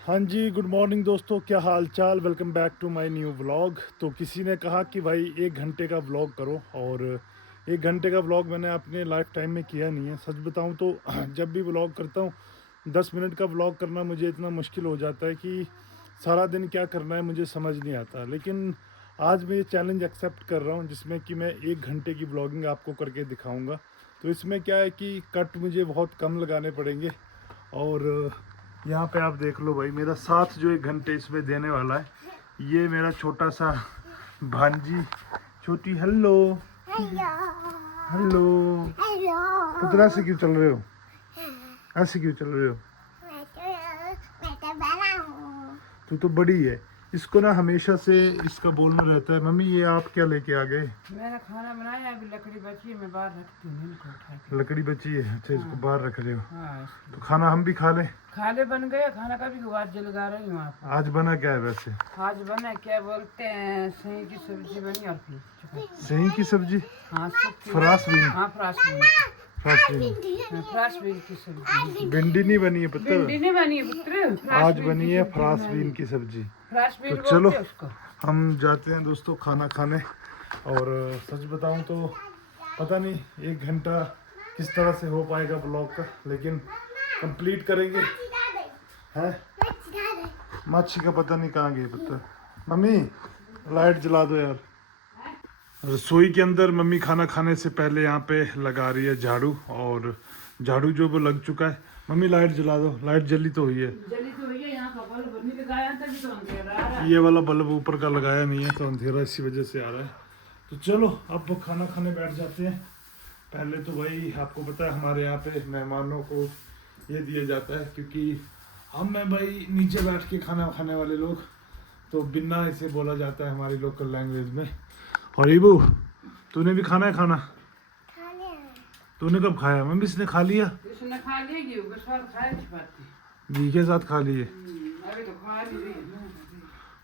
हाँ जी, good morning दोस्तों, क्या हाल चाल। Welcome back to my new vlog. तो किसी ने कहा कि भाई 1 घंटे का व्लॉग करो, और 1 घंटे का व्लॉग मैंने अपने लाइफ टाइम में किया नहीं है। सच बताऊं तो जब भी व्लॉग करता हूं 10 मिनट का व्लॉग करना मुझे इतना मुश्किल हो जाता है कि सारा दिन क्या करना है मुझे समझ नहीं आता। लेकिन आज मैं ये चैलेंज एक्सेप्ट कर रहा हूँ जिसमें कि मैं 1 घंटे की व्लॉगिंग आपको करके दिखाऊँगा। तो इसमें क्या है कि कट मुझे बहुत कम लगाने पड़ेंगे, और यहाँ पे आप देख लो भाई, मेरा साथ जो 1 घंटे इसमें देने वाला है ये मेरा छोटा सा भांजी छोटी। Hello hello hello. हेलो पुत्र ऐसे क्यों चल रहे हो, ऐसे क्यों चल रहे हो? मैं तो बड़ा हूँ। तू तो बड़ी है। इसको ना हमेशा से इसका बोलना रहता है, मम्मी ये आप क्या लेके आ गए? मैंने खाना बनाया, अभी लकड़ी बची है, मैं बाहर रखती हूँ इनको उठा के। लकड़ी बची है, अच्छा इसको हाँ। बाहर रख रहे हो। हाँ, इसकी तो खाना हम भी खा लें? खाने बन गया, खाना का भी आवाज जलगा रही हूँ आप। आज बना क्या है वैसे? आज बना क्या बोलते हैं, सही की सब्जी बनी और फिर चपाती। सही की सब्जी? हाँ, सूखी। French bean? हाँ, फ्रास बीन। French bean? हाँ, फ्रास बीन की सब्जी। भिंडी नहीं बनी है पुत्र, भिंडी नहीं बनी है पुत्र, फ्रास आज बीन बनी की है सब्जी फ्रास बनाई। बीन की सब्जी। फ्रास बीन तो बोलते चलो हैं उसको। हम जाते हैं दोस्तों खाना खाने। और सच बताऊं तो पता नहीं 1 घंटा किस तरह से हो पाएगा ब्लॉग का, लेकिन कंप्लीट करेंगे। हैं मच्छी का पता नहीं कहाँ गई पुत्र। मम्मी लाइट जला दो यार। रसोई के अंदर मम्मी खाना खाने से पहले यहाँ पे लगा रही है झाड़ू, और झाड़ू जो वो लग चुका है। मम्मी लाइट जला दो, लाइट जली तो हुई है। जली तो हुई है, यहाँ का बल्ब नहीं लगाया था, तो अंधेरा आ रहा है। ये वाला बल्ब ऊपर का लगाया नहीं है तो अंधेरा इसी वजह से आ रहा है। तो चलो अब खाना खाने बैठ जाते हैं। पहले तो भाई आपको पता है हमारे यहाँ पे मेहमानों को ये दिया जाता है, क्योंकि हम हैं भाई नीचे बैठ के खाना खाने वाले लोग, तो बिन्ना इसे बोला जाता है हमारी लोकल लैंग्वेज में। और इबू तूने भी खाना है खाना? तूने कब खाया? मम्मी इसने खा लिया? इसने खा लिया, गेहूं के साथ खाया चपाती। घी के साथ खा लिए? अभी तो खा नहीं रही है।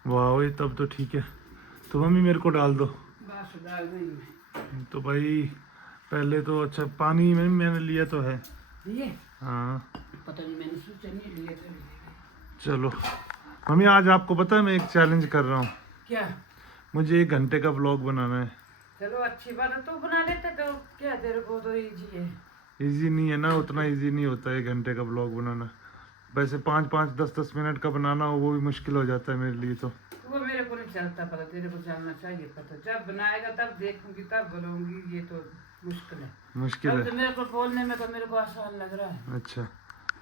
वाह भाई, तब तो ठीक है। तो मम्मी मेरे को डाल दो। बस डाल रही हूँ। तो भाई पहले तो अच्छा पानी में मैंने लिया तो है। लिए? हाँ पता नहीं, मैंने सोचा नहीं लिए तो लिए। चलो मम्मी, आज आपको पता है मैं एक चैलेंज कर रहा हूँ। क्या? मुझे 1 घंटे का व्लॉग बनाना है। चलो अच्छी बात है, तू बना लेते तो क्या, तेरे को तो इजी है। इजी नहीं है ना, उतना इजी नहीं होता है 1 घंटे का व्लॉग बनाना। वैसे 5-5 10-10 मिनट का बनाना हो वो भी मुश्किल हो जाता है मेरे लिए। तो वो मेरे को नहीं चलता पता, तेरे को चलना चाहिए पता। जब बनाएगा तब देखूंगी, तब बोलूंगी। ये तो मुश्किल है। मुश्किल अब है। तो मेरे को बोलने में तो मेरे को आसान लग रहा है। अच्छा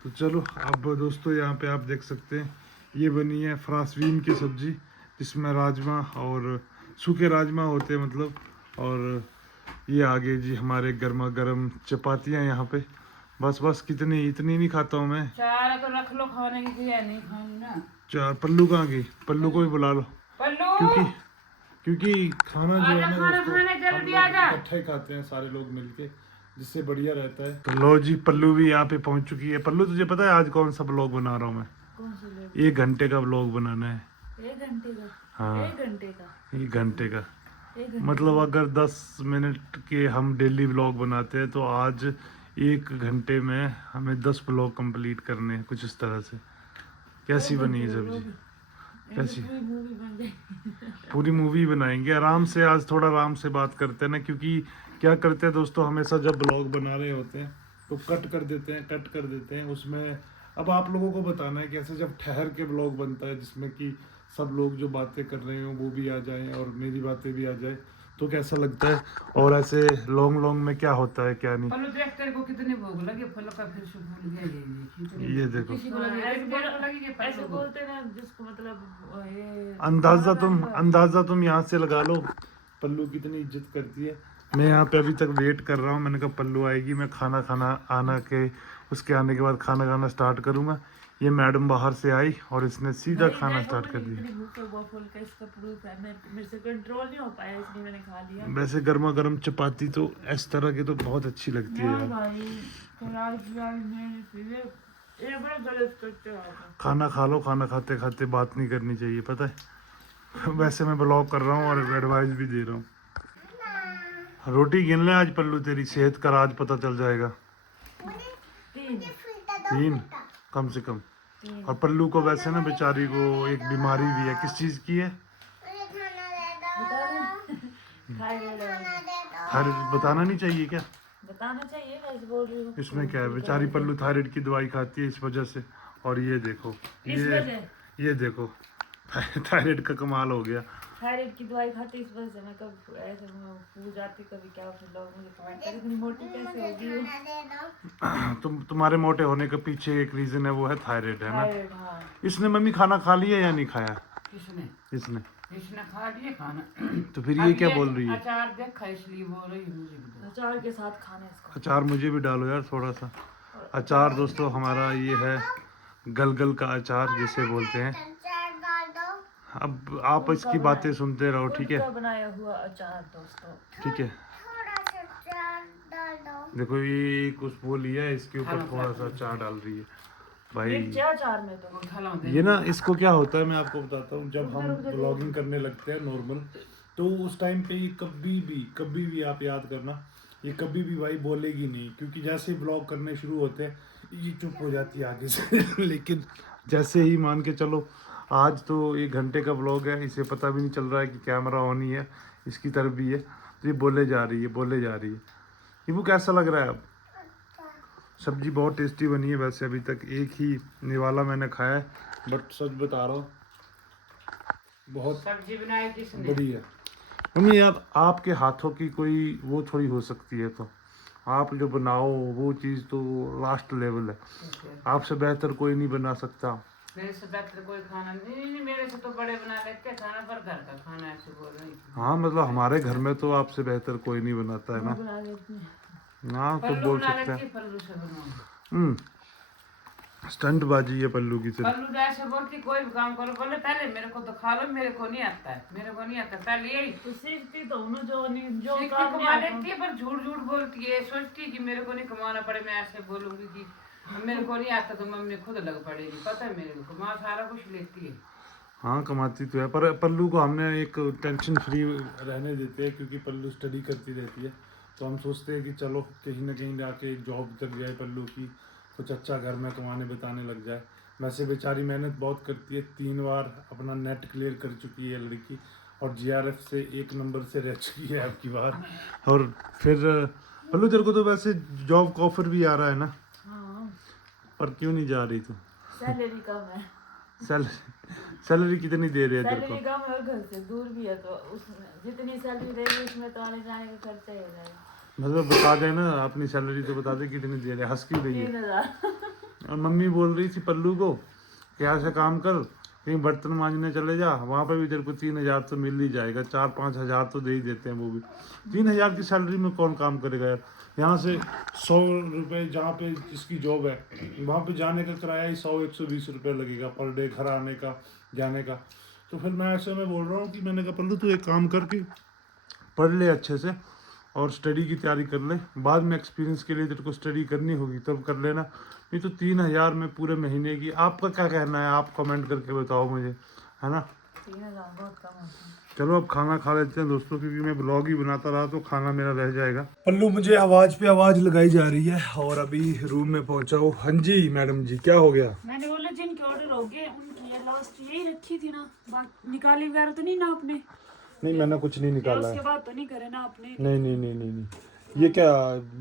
तो चलो अब दोस्तों यहाँ पे आप देख सकते हैं ये बनी है फ्रांसवीन की सब्जी, जिसमें राजमा और सूखे राजमा होते हैं मतलब। और ये आगे जी हमारे गर्मा गर्म चपातियाँ यहाँ पे। बस बस कितनी इतनी नहीं खाता हूँ मैं। चार तो रख लो, खाने की क्रिया नहीं खानी ना। चार पल्लू कहाँ गई? पल्लू को भी बुला लो, पल्लू क्योंकि क्योंकि खाना जो है आजा, ना खाना दोस्तों खाने हम जल्दी लोग आजा। इकट्ठे ही खाते हैं सारे लोग मिलके, जिससे बढ़िया रहता है। तो लो जी पल्लू भी यहाँ पे पहुँच चुकी है। पल्लू तुझे पता है आज कौन सा ब्लॉग बना रहा हूँ मैं? कौन सा लोग? 1 घंटे का ब्लॉग बनाना है। 1 घंटे का? हाँ 1 घंटे का? 1 घंटे का 1 घंटे मतलब अगर 10 मिनट के हम डेली ब्लॉग बनाते हैं तो आज 1 घंटे में हमें 10 ब्लॉग कंप्लीट करने हैं, कुछ इस तरह से। कैसी बनी है सब्जी? कैसी? पूरी मूवी बन जाएगी। पूरी मूवी बनाएंगे आराम से। आज थोड़ा आराम से बात करते हैं ना, क्योंकि क्या करते हैं दोस्तों, हमेशा जब ब्लॉग बना रहे होते हैं तो कट कर देते हैं उसमें। अब आप लोगों को बताना है कि ऐसे जब ठहर के ब्लॉग बनता है जिसमें कि सब लोग जो बातें कर रहे हो वो भी आ जाएं और मेरी बातें भी आ जाए, तो कैसा लगता है। और ऐसे लॉन्ग लॉन्ग में क्या होता है क्या नहीं। पल्लू देख, तेरे को कितनी भूख लगी? फलों का फिर से भूल गया ये देखो किसी को लगी, लगी कि ऐसे पल्लू को। बोलते ना जिसको मतलब ये अंदाजा तुम यहाँ से लगा लो पल्लू कितनी इज्जत करती है। मैं यहाँ पे अभी तक वेट कर रहा हूँ, मैंने कहा पल्लू आएगी, मैं खाना खाना आना के उसके आने के बाद खाना खाना स्टार्ट करूँगा। ये मैडम बाहर से आई और इसने सीधा भाई खाना देखो, स्टार्ट कर मुझे दिया। इतनी भूख है, वो फुल का इसका प्रूफ है। मेरे से कंट्रोल नहीं हो पाया, इसलिए मैंने खा लिया। वैसे गर्मा गर्म चपाती तो इस तरह की तो बहुत अच्छी लगती है यार यार। भाई कलाई शलाई में चीजें ये बड़ा गलत करते हो आप। खाना खा लो, खाना खाते खाते बात नहीं करनी चाहिए पता है। वैसे मैं ब्लॉग कर रहा हूँ और एडवाइस भी दे रहा हूँ। रोटी गिन ले आज पल्लू, तेरी सेहत का राज पता चल जाएगा। 3 3 कम से कम। और पल्लू को वैसे ना बेचारी को एक बीमारी भी है, किस चीज़ की है? थायराइड बताना नहीं चाहिए क्या? बताना चाहिए, वैसे बोल रही हूँ। इसमें क्या है, बेचारी पल्लू थायराइड की दवाई खाती है इस वजह से। और ये देखो, ये देखो थायराइड का कमाल हो गया। थायराइड की दवाई खाती इस वजह से मैं कभी ऐसे फूल जाती, कभी क्या, फिर लोग मुझे कमेंट करते इतनी मोटी कैसे होगी। तुम्हारे मोटे होने के पीछे एक रीजन है, वो है थायराइड, है ना? थायराइड, हाँ। इसने मम्मी खाना खा लिया या नहीं खाया? किसने? इसने खा लिए खाना। तो फिर ये क्या बोल रही है? अचार देखा इसलिए बोल रही है मुझे भी। अचार के साथ खाने इसको। अचार मुझे भी डालो यार थोड़ा सा। अचार दोस्तों हमारा ये है गलगल का अचार जिसे बोलते हैं। अब आप इसकी बातें सुनते रहो, ठीक है? बनाया हुआ अचार दोस्तों, ठीक है। देखो ये कुछ वो लिया है, इसके ऊपर थोड़ा सा अचार डाल रही है भाई। अचार में तो ये ना, इसको क्या होता है मैं आपको बताता हूँ। जब हम ब्लॉगिंग करने लगते हैं नॉर्मल, तो उस टाइम पे ये कभी भी आप याद करना, ये कभी भी भाई बोलेगी नहीं, क्योंकि जैसे ही ब्लॉग करने शुरू होते हैं ये चुप हो जाती है आगे से लेकिन जैसे ही मान के चलो, आज तो 1 घंटे का ब्लॉग है, इसे पता भी नहीं चल रहा है कि कैमरा ऑन ही है, इसकी तरफ भी है, तो ये बोले जा रही है। ये वो कैसा लग रहा है अब? सब्जी बहुत टेस्टी बनी है वैसे, अभी तक एक ही निवाला मैंने खाया है, बट सच बता रहा हूँ बहुत सब्जी बनाई किसने? बढ़िया। मम्मी यार, आपके हाथों की कोई वो थोड़ी हो सकती है, तो आप जो बनाओ वो चीज़ तो लास्ट लेवल है, आपसे बेहतर कोई नहीं बना सकता। मेरे से बेहतर कोई खाना नहीं, मेरे से तो बड़े बना लेते हैं खाना, पर घर का खाना ऐसे बोल रही थी। हाँ मतलब हमारे घर में तो आपसे बेहतर कोई नहीं बनाता है ना। हाँ तो बोल सकते हैं। पल्लू से बनाओ। स्टंट बाजी है पल्लू की सिर्फ। पल्लू ऐसे बोलती कोई भी काम करो, बोले पहले मेरे को तो खा लो, मेरे को नहीं आता है, पहले यही तो सीखती तो हूँ जो कमा लेती है, पर झूठ बोलती है, सोचती है कि मेरे को नहीं कमाना पड़े, मैं ऐसे बोलूंगी कि मेरे को नहीं आता तो मम्मी खुद लग पड़ेगी, पता है मेरे को माँ सारा कुछ लेती है। हाँ कमाती तो है, पर पल्लू को हमने एक टेंशन फ्री रहने देते हैं, क्योंकि पल्लू स्टडी करती रहती है, तो हम सोचते हैं कि चलो कहीं ना कहीं जाके एक जॉब कर जाए पल्लू की, कुछ अच्छा घर में कमाने बताने लग जाए। वैसे बेचारी मेहनत बहुत करती है, 3 बार अपना नेट क्लियर कर चुकी है लड़की, और GRF से 1 नंबर से रह चुकी है अब की बार। और फिर पल्लू तेरे को तो वैसे जॉब का ऑफर भी आ रहा है ना? हाँ। पर क्यों नहीं जा रही तू? सैलरी कम है। सैलरी कितनी दे रहे हैं तेरे सैलरी को? कम है और घर से दूर भी है, तो उसमें जितनी सैलरी देगी उसमें तो आने जाने का खर्चा ही हो जाएगा। मतलब बता दे ना अपनी सैलरी, तो बता दे कितनी दे रहे, हंस क्यों रही है? 3000। और मम्मी बोल रही थी पल्लू को कि ऐसा काम कर, कहीं बर्तन मांजने चले जा, वहाँ पे भी तेरे को 3000 तो मिल ही जाएगा, 4-5 हज़ार तो दे ही देते हैं वो भी। 3000 की सैलरी में कौन काम करेगा यार? यहाँ से 100 रुपये जहाँ पे इसकी जॉब है, वहाँ पे जाने का किराया ही 100-120 रुपये लगेगा पर डे, घर आने का जाने का। तो फिर मैं ऐसे में बोल रहा हूँ कि मैंने कहा पल्लू तू एक काम कर कि पढ़ ले अच्छे से और स्टडी की तैयारी कर ले, बाद में एक्सपीरियंस के लिए तेरे को स्टडी करनी होगी तब कर लेना, नहीं तो 3000 में पूरे महीने की। आपका क्या कहना है, आप कमेंट करके बताओ मुझे, है ना? 3000 बहुत कम होता है। चलो अब खाना खा लेते हैं दोस्तों, क्योंकि मैं ब्लॉग ही बनाता रहा तो खाना मेरा रह जाएगा। पल्लू मुझे आवाज़ पे आवाज़ लगाई जा रही है और अभी रूम में पहुंचा हूँ। हाँ जी मैडम जी, क्या हो गया? मैंने बोला जिनके ऑर्डर हो गए उनकी ये लास्ट यही रखी थी ना, निकाली वगैरह तो नहीं ना आपने? नहीं मैंने कुछ नहीं निकाला है। उसके बाद तो नहीं करे ना आपने? नहीं। ये क्या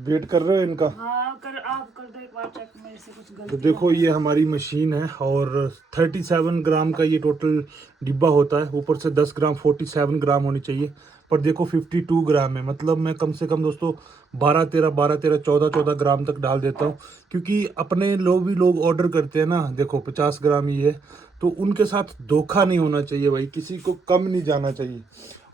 वेट कर रहे हो इनका? हाँ आप कर दो एक बार चेक, मेरे से कुछ तो गलती देखो ये हमारी मशीन है और 37 ग्राम का ये टोटल डिब्बा होता है, ऊपर से 10 ग्राम 47 ग्राम होनी चाहिए, पर देखो 52 ग्राम है। मतलब मैं कम से कम दोस्तों 12-13 14 ग्राम तक डाल देता हूँ, क्योंकि अपने लोग ऑर्डर करते हैं ना, देखो 50 ग्राम ही है, तो उनके साथ धोखा नहीं होना चाहिए भाई, किसी को कम नहीं जाना चाहिए।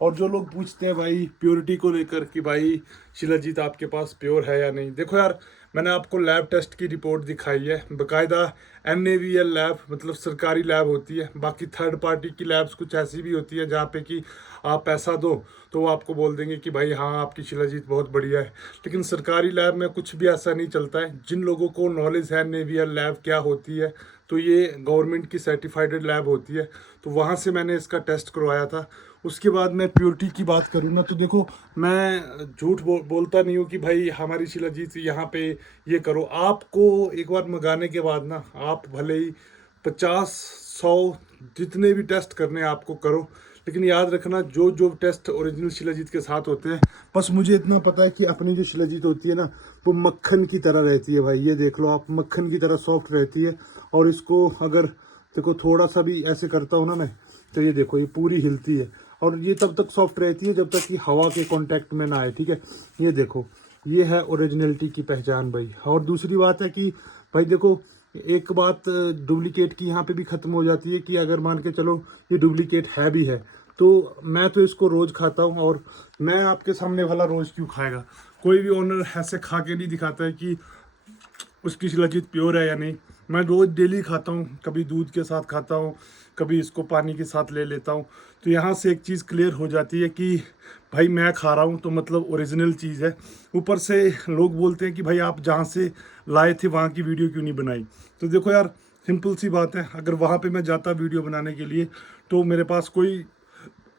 और जो लोग पूछते हैं भाई प्योरिटी को लेकर कि भाई शिलाजीत आपके पास प्योर है या नहीं, देखो यार मैंने आपको लैब टेस्ट की रिपोर्ट दिखाई है, बाकायदा NAVL लैब, मतलब सरकारी लैब होती है। बाकी थर्ड पार्टी की लैब्स कुछ ऐसी भी होती है जहाँ पे कि आप पैसा दो तो वो आपको बोल देंगे कि भाई हाँ आपकी शिलाजीत बहुत बढ़िया है, लेकिन सरकारी लैब में कुछ भी ऐसा नहीं चलता है। जिन लोगों को नॉलेज है NAVL लैब क्या होती है, तो ये गवर्नमेंट की सर्टिफाइड लैब होती है, तो वहाँ से मैंने इसका टेस्ट करवाया था। उसके बाद मैं प्योरिटी की बात करूँ ना, तो देखो मैं झूठ बोलता नहीं हूँ कि भाई हमारी शिलाजीत यहाँ पे ये करो। आपको एक बार मंगाने के बाद ना, आप भले ही 50-100 जितने भी टेस्ट करने हैं आपको करो, लेकिन याद रखना जो जो टेस्ट ओरिजिनल शिलाजीत के साथ होते हैं, बस मुझे इतना पता है कि अपनी जो शिलाजीत होती है ना वो मक्खन की तरह रहती है भाई। ये देख लो आप, मक्खन की तरह सॉफ्ट रहती है। और इसको अगर देखो थोड़ा सा भी ऐसे करता हूँ ना मैं, तो ये देखो ये पूरी हिलती है। और ये तब तक सॉफ्ट रहती है जब तक कि हवा के कांटेक्ट में ना आए, ठीक है। ये देखो, ये है ओरिजिनलिटी की पहचान भाई। और दूसरी बात है कि भाई देखो, एक बात डुप्लीकेट की यहाँ पे भी ख़त्म हो जाती है कि अगर मान के चलो ये डुप्लीकेट है भी है, तो मैं तो इसको रोज़ खाता हूँ। और मैं आपके सामने वाला रोज़ क्यों खाएगा? कोई भी ओनर ऐसे खा के नहीं दिखाता है कि उसकी शिलाजीत प्योर है या नहीं। मैं रोज़ डेली खाता हूँ, कभी दूध के साथ खाता हूँ, कभी इसको पानी के साथ ले लेता हूँ। तो यहाँ से एक चीज़ क्लियर हो जाती है कि भाई मैं खा रहा हूँ तो मतलब ओरिजिनल चीज़ है। ऊपर से लोग बोलते हैं कि भाई आप जहाँ से लाए थे वहाँ की वीडियो क्यों नहीं बनाई? तो देखो यार, सिंपल सी बात है, अगर वहाँ पे मैं जाता वीडियो बनाने के लिए तो मेरे पास कोई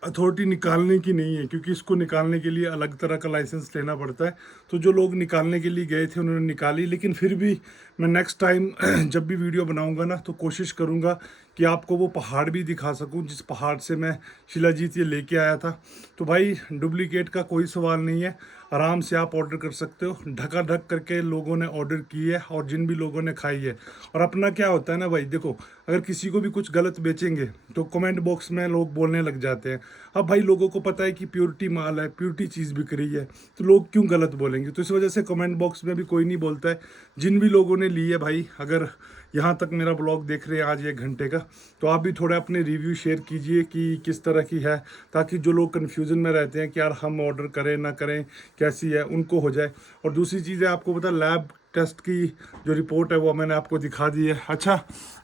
अथॉरिटी निकालने की नहीं है, क्योंकि इसको निकालने के लिए अलग तरह का लाइसेंस लेना पड़ता है। तो जो लोग निकालने के लिए गए थे उन्होंने निकाली, लेकिन फिर भी मैं नेक्स्ट टाइम जब भी वीडियो बनाऊंगा ना तो कोशिश करूंगा कि आपको वो पहाड़ भी दिखा सकूं जिस पहाड़ से मैं शिलाजीत ये लेके आया था। तो भाई डुप्लीकेट का कोई सवाल नहीं है, आराम से आप ऑर्डर कर सकते हो। ढका ढक करके लोगों ने ऑर्डर की है और जिन भी लोगों ने खाई है। और अपना क्या होता है ना भाई, देखो अगर किसी को भी कुछ गलत बेचेंगे तो कमेंट बॉक्स में लोग बोलने लग जाते हैं। अब भाई लोगों को पता है कि प्योरिटी माल है, प्योरिटी चीज़ बिक रही है, तो लोग क्यों गलत बोलेंगे? तो इस वजह से कमेंट बॉक्स में भी कोई नहीं बोलता है। जिन भी लोगों ने ली है भाई, अगर यहाँ तक मेरा ब्लॉग देख रहे हैं आज 1 घंटे का, तो आप भी थोड़ा अपने रिव्यू शेयर कीजिए कि किस तरह की है, ताकि जो लोग कन्फ्यूज़न में रहते हैं कि यार हम ऑर्डर करें ना करें, कैसी है, उनको हो जाए। और दूसरी चीज़ है, आपको पता लैब टेस्ट की जो रिपोर्ट है वो मैंने आपको दिखा दी है। अच्छा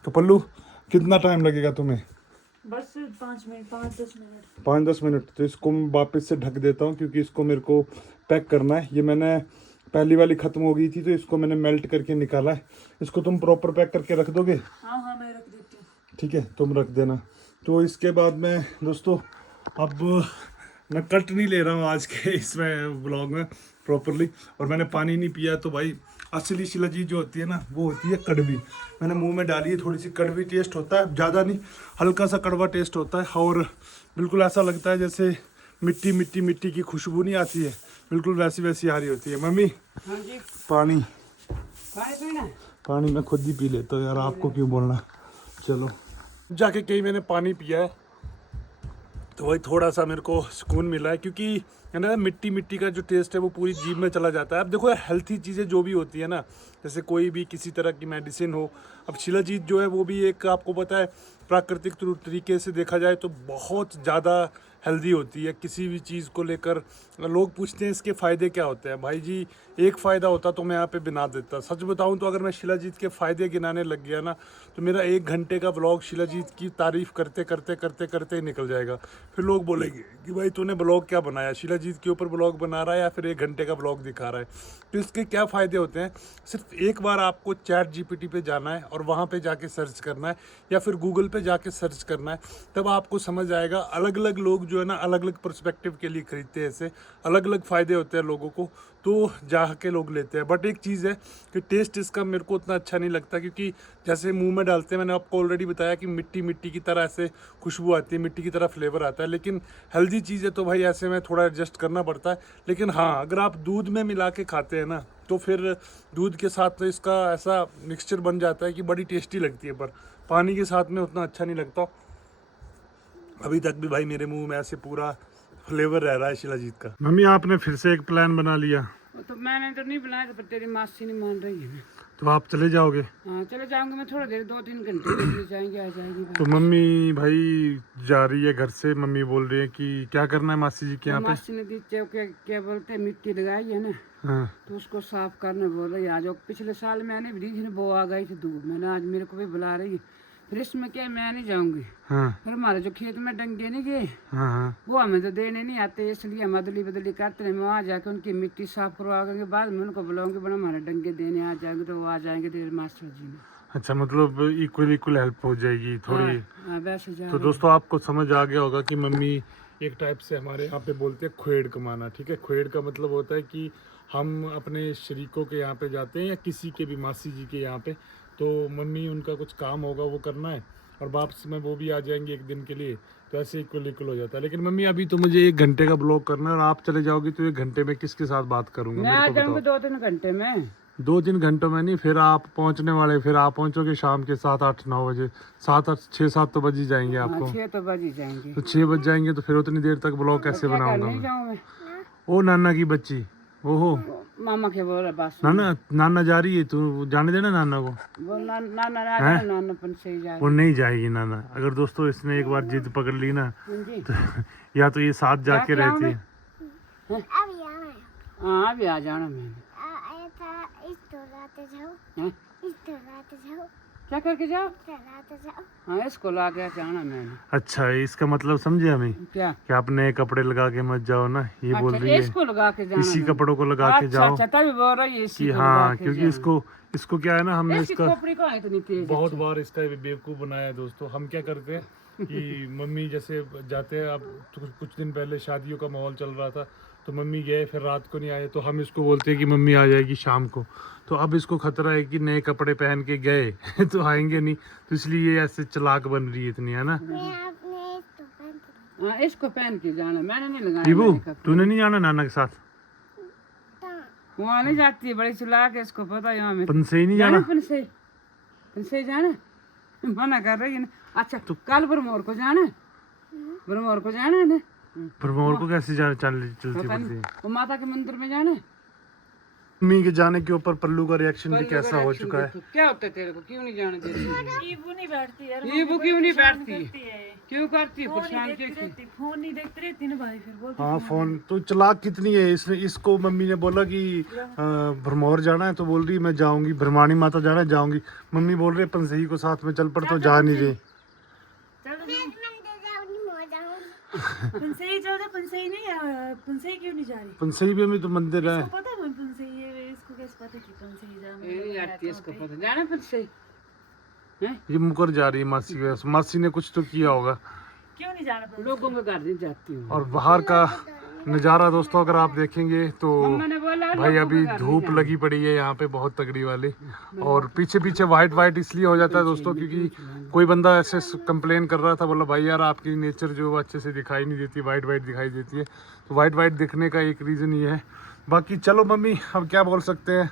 तो पल्लू, कितना टाइम लगेगा तुम्हें? बस 5 मिनट, 5-10 मिनट। 5-10 मिनट। तो इसको मैं वापस से ढक देता हूँ क्योंकि इसको मेरे को पैक करना है। ये मैंने पहली वाली ख़त्म हो गई थी तो इसको मैंने मेल्ट करके निकाला है। इसको तुम प्रॉपर पैक करके रख दोगे? हाँ हाँ, मैं रख देती हूँ। ठीक है, तुम रख देना। तो इसके बाद में दोस्तों, अब मैं कट नहीं ले रहा हूँ आज के इसमें ब्लॉग में प्रॉपरली, और मैंने पानी नहीं पिया। तो भाई असली शिलाजीत जो होती है ना वो होती है कड़वी। मैंने मुंह में डाली है, थोड़ी सी कड़वी टेस्ट होता है, ज़्यादा नहीं, हल्का सा कड़वा टेस्ट होता है। और बिल्कुल ऐसा लगता है जैसे मिट्टी मिट्टी मिट्टी की खुशबू नहीं आती है, बिल्कुल वैसी वैसी आ रही होती है। मम्मी हाँ जी, पानी पानी पीना है? पानी मैं खुद ही पी लेता हूँ यार, आपको क्यों बोलना। चलो जाके कहीं मैंने पानी पिया है तो वही थोड़ा सा मेरे को सुकून मिला है, क्योंकि है ना मिट्टी मिट्टी का जो टेस्ट है वो पूरी जीभ में चला जाता है। अब देखो यार, हेल्थी चीज़ें जो भी होती है ना, जैसे कोई भी किसी तरह की मेडिसिन हो, अब शिलाजीत जो है वो भी एक, आपको पता है, प्राकृतिक तरीके से देखा जाए तो बहुत ज़्यादा हेल्दी होती है। किसी भी चीज़ को लेकर लोग पूछते हैं इसके फ़ायदे क्या होते हैं, भाई जी एक फ़ायदा होता तो मैं यहाँ पे गिना देता। सच बताऊँ तो अगर मैं शिलाजीत के फ़ायदे गिनाने लग गया ना तो मेरा 1 घंटे का ब्लॉग शिलाजीत की तारीफ़ करते करते करते करते ही निकल जाएगा। फिर लोग बोलेंगे कि भाई तूने ब्लॉग क्या बनाया, शिलाजीत के ऊपर ब्लॉग बना रहा है या फिर 1 घंटे का ब्लॉग दिखा रहा है। तो इसके क्या फ़ायदे होते हैं? सिर्फ एक बार आपको ChatGPT पे जाना है और वहाँ पे जाके सर्च करना है, या फिर गूगल पे जाके सर्च करना है, तब आपको समझ आएगा। अलग अलग लोग जो है ना अलग अलग पर्सपेक्टिव के लिए खरीदते हैं, ऐसे अलग अलग फ़ायदे होते हैं लोगों को, तो जाके लोग लेते हैं। बट एक चीज़ है कि टेस्ट इसका मेरे को उतना अच्छा नहीं लगता, क्योंकि जैसे मुंह में डालते हैं, मैंने आपको ऑलरेडी बताया कि मिट्टी मिट्टी की तरह ऐसे खुशबू आती है, मिट्टी की तरह फ्लेवर आता है। लेकिन हेल्दी चीज़ है तो भाई ऐसे में थोड़ा एडजस्ट करना पड़ता है। लेकिन हाँ, अगर आप दूध में मिला के खाते हैं ना तो फिर दूध के साथ तो इसका ऐसा मिक्सचर बन जाता है कि बड़ी टेस्टी लगती है, पर पानी के साथ में उतना अच्छा नहीं लगता। अभी तक भी भाई मेरे मुंह में ऐसे पूरा फ्लेवर रह रहा है शिलाजीत का। मम्मी आपने फिर से एक प्लान बना लिया। तो मैंने तो नहीं बनाया, तो तेरी मासी नहीं मान रही है ना। तो आप चले जाओगे? हाँ चले जाऊंगी मैं, थोड़ा देर 2-3 घंटे निकल जाएंगे, आ जाएगी तो मम्मी भाई जा रही है घर से। मम्मी बोल रही है कि क्या करना है मासी जी के यहाँ पे? मासी ने दी क्या बोलते हैं, मिट्टी लगाई है ना, हाँ तो उसको साफ करने बोल रही है। आज पिछले साल मैंने भी दी थी, वो आ गई थी दूर, मैंने आज मेरे को भी बुला रही है। फिर इसमें क्या, मैं नहीं जाऊंगी। हाँ फिर हमारे जो खेत में डंगे नहीं गए, हाँ हाँ वो हमें तो देने नहीं आते, इसलिए हम अदली बदली करते हैं। मैं वहाँ जाके उनकी मिट्टी साफ करवा के बाद में उनको बुलाऊंगी, बड़ा हमारे डंगे देने आ जाएंगे, तो वो आ जाएंगे तेरे मास्टर जी ने। अच्छा, मतलब इक्वल हेल्प हो जाएगी थोड़ी। हाँ वैसे जा तो दोस्तों आपको समझ आ गया होगा कि मम्मी एक टाइप से हमारे यहाँ पे बोलते हैं खुएड़ कमाना। ठीक है, खुएड़ का मतलब होता है कि हम अपने शरीकों के यहाँ पे जाते हैं या किसी के भी मासी जी के यहाँ पे, तो मम्मी उनका कुछ काम होगा वो करना है, और वापस में वो भी आ जाएंगे एक दिन के लिए, तो ऐसे इक्वल इक्वल हो जाता है। लेकिन मम्मी अभी तो मुझे 1 घंटे का ब्लॉग करना है, और आप चले जाओगे तो 1 घंटे में किसके साथ बात करूंगा, मैं मेरे आ को जाऊंगी बताओ। 2-3 घंटे में। 2-3 घंटों में नहीं, फिर आप पहुंचने वाले, फिर आप पहुंचोगे शाम के 7-8-9 बजे, 6-7 तो बज ही जाएंगे हाँ, आपको। 6 तो बज ही जाएंगे। तो 6 बज जाएंगे, तो फिर उतनी देर तक ब्लॉग कैसे क्या बनाऊंगा करने मैं। जाऊँ मैं? ओ नाना की बच्ची, ओहो मामा के बोल रहा बात सुन। नाना, नाना जा रही है, तू जाने देना नाना को। वो नाना आ हैं? जाए, नानापन से ही जाए। वो नहीं जाएगी नाना, अगर दोस्तों इसने एक बार जिद पकड़ ली ना, हाँ जी। या तो ये साथ जाके क्या रहती है। हाँ, अभी आ जाना मैंने। हैं? क्या करके जाओ? हाँ, इसको ला के जाना मैंने। अच्छा, इसका मतलब समझे हमें, क्या? कि आप नए कपड़े लगा के मत जाओ ना, ये बोल अच्छा, रही है इसको लगा के जाना इसी मैंने। कपड़ों को लगा के अच्छा जाओ, अच्छा, तभी बोल रही है इसी कि को लगा हाँ, के क्योंकि जाना। इसको क्या है ना, हमने इसकी इसका खोपड़ी कहाँ इतनी तेज? बहुत बार इसका बेवकूफ़ बनाया है दोस्तों। हम क्या करते हैं कि मम्मी जैसे जाते हैं, अब तो कुछ दिन पहले शादियों का माहौल चल रहा था, तो मम्मी गए, फिर रात को नहीं आए, तो हम इसको बोलते हैं कि मम्मी आ जाएगी शाम को। तो अब इसको खतरा है कि नए कपड़े पहन के गए तो आएंगे नहीं, तो इसलिए ये ऐसे चालाक बन रही है इतनी, है ना। हाँ, इसको पहन के जाना, मैंने नहीं लगाया टीबू, मैंने कपड़े। तूने नहीं जाना नाना के साथ? वहाँ नहीं जाती है, बड़ी चलाक है, इसको पता है। यहाँ में पंसे ही नहीं जाना? पंसे जाना मना कर रही है ना। अच्छा, तो कल ब्रह्मोर को जाना है, ब्रह्मोर को जाना है ना। भरमौर को कैसे चलती पता पड़ती नहीं, है। वो माता के मंदिर में जाना है। मम्मी के जाने के ऊपर पल्लू का रिएक्शन भी कैसा हो चुका है। क्या होता है तेरे को, क्यों नहीं जाने देती? ईबू नहीं बैठती यार, ये वो क्यों नहीं बैठती करती है। क्यों करती है? फोन परेशान नहीं क्यों देखती की? रहती, फोन नहीं देखती रहती ना भाई, फिर बोलती हाँ फोन तो चालाक कितनी है इसने, इसको मम्मी ने बोला कि भरमौर जाना है, तो बोल रही मैं जाऊंगी, भरमानी माता जाना है जाऊंगी। मम्मी बोल रही है पंसही को साथ में चल पड़, तो जा नहीं रही। पंसई चल जा, पंसई नहीं पंसई क्यों नहीं जा रही? पंसही भी हमें तो मंदिर है। इसको पता है मैं पंसई है, इसको कैसे पता कि पंसई जाना ये नहीं आती, इसको पता जाना फिर सही है। ये मुकर जा रही है मासी के, मासी ने कुछ तो किया होगा। क्यों नहीं जाना पंसई? लोगों के घर नहीं जाती हूँ। और बाहर का नज़ारा दोस्तों अगर आप देखेंगे तो मम्मा ने बोला भाई लोगों अभी के घर धूप नहीं लगी पड़ी है यहाँ पे बहुत तगड़ी वाली, और पीछे पीछे वाइट वाइट इसलिए हो जाता है दोस्तों क्योंकि कोई बंदा ऐसे कंप्लेन कर रहा था, बोला भाई यार आपकी नेचर जो है अच्छे से दिखाई नहीं देती, वाइट वाइट दिखाई देती है। तो वाइट वाइट दिखने का एक रीज़न ये है। बाकी चलो मम्मी, अब क्या बोल सकते हैं,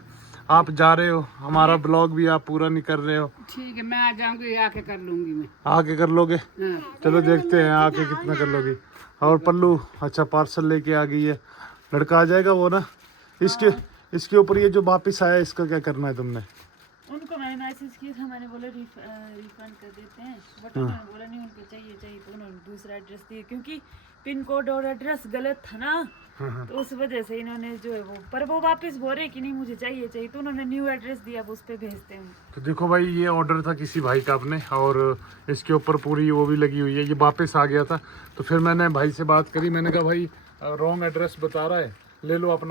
आप जा रहे हो, हमारा ब्लॉग भी आप पूरा नहीं कर रहे हो। ठीक है, मैं आ जाऊंगी, आके कर लूंगी मैं। आके कर लोगे? हाँ। चलो देखते हैं आके कितना कर लोगे। और पल्लू अच्छा पार्सल लेके आ गई है, लड़का आ जाएगा वो ना। इसके ऊपर ये जो वापिस आया इसका क्या करना है तुमने? उनको मैंने मैसेज किया था, मैंने बोला रिफंड कर देते हैं, बट उन्होंने बोला नहीं, उनको चाहिए तो उन्होंने दूसरा एड्रेस दिया, क्योंकि पिन कोड और एड्रेस गलत था ना, तो उस वजह से इन्होंने जो है वो, पर वो वापस बोल रहे कि नहीं मुझे चाहिए, तो उन्होंने न्यू एड्रेस दिया, अब उस पर भेजते हैं। तो देखो भाई, ये ऑर्डर था किसी भाई का अपने, और इसके ऊपर पूरी वो भी लगी हुई है, ये वापस आ गया था। तो फिर मैंने भाई से बात करी, मैंने कहा भाई रॉन्ग एड्रेस बता रहा है, ले लो आप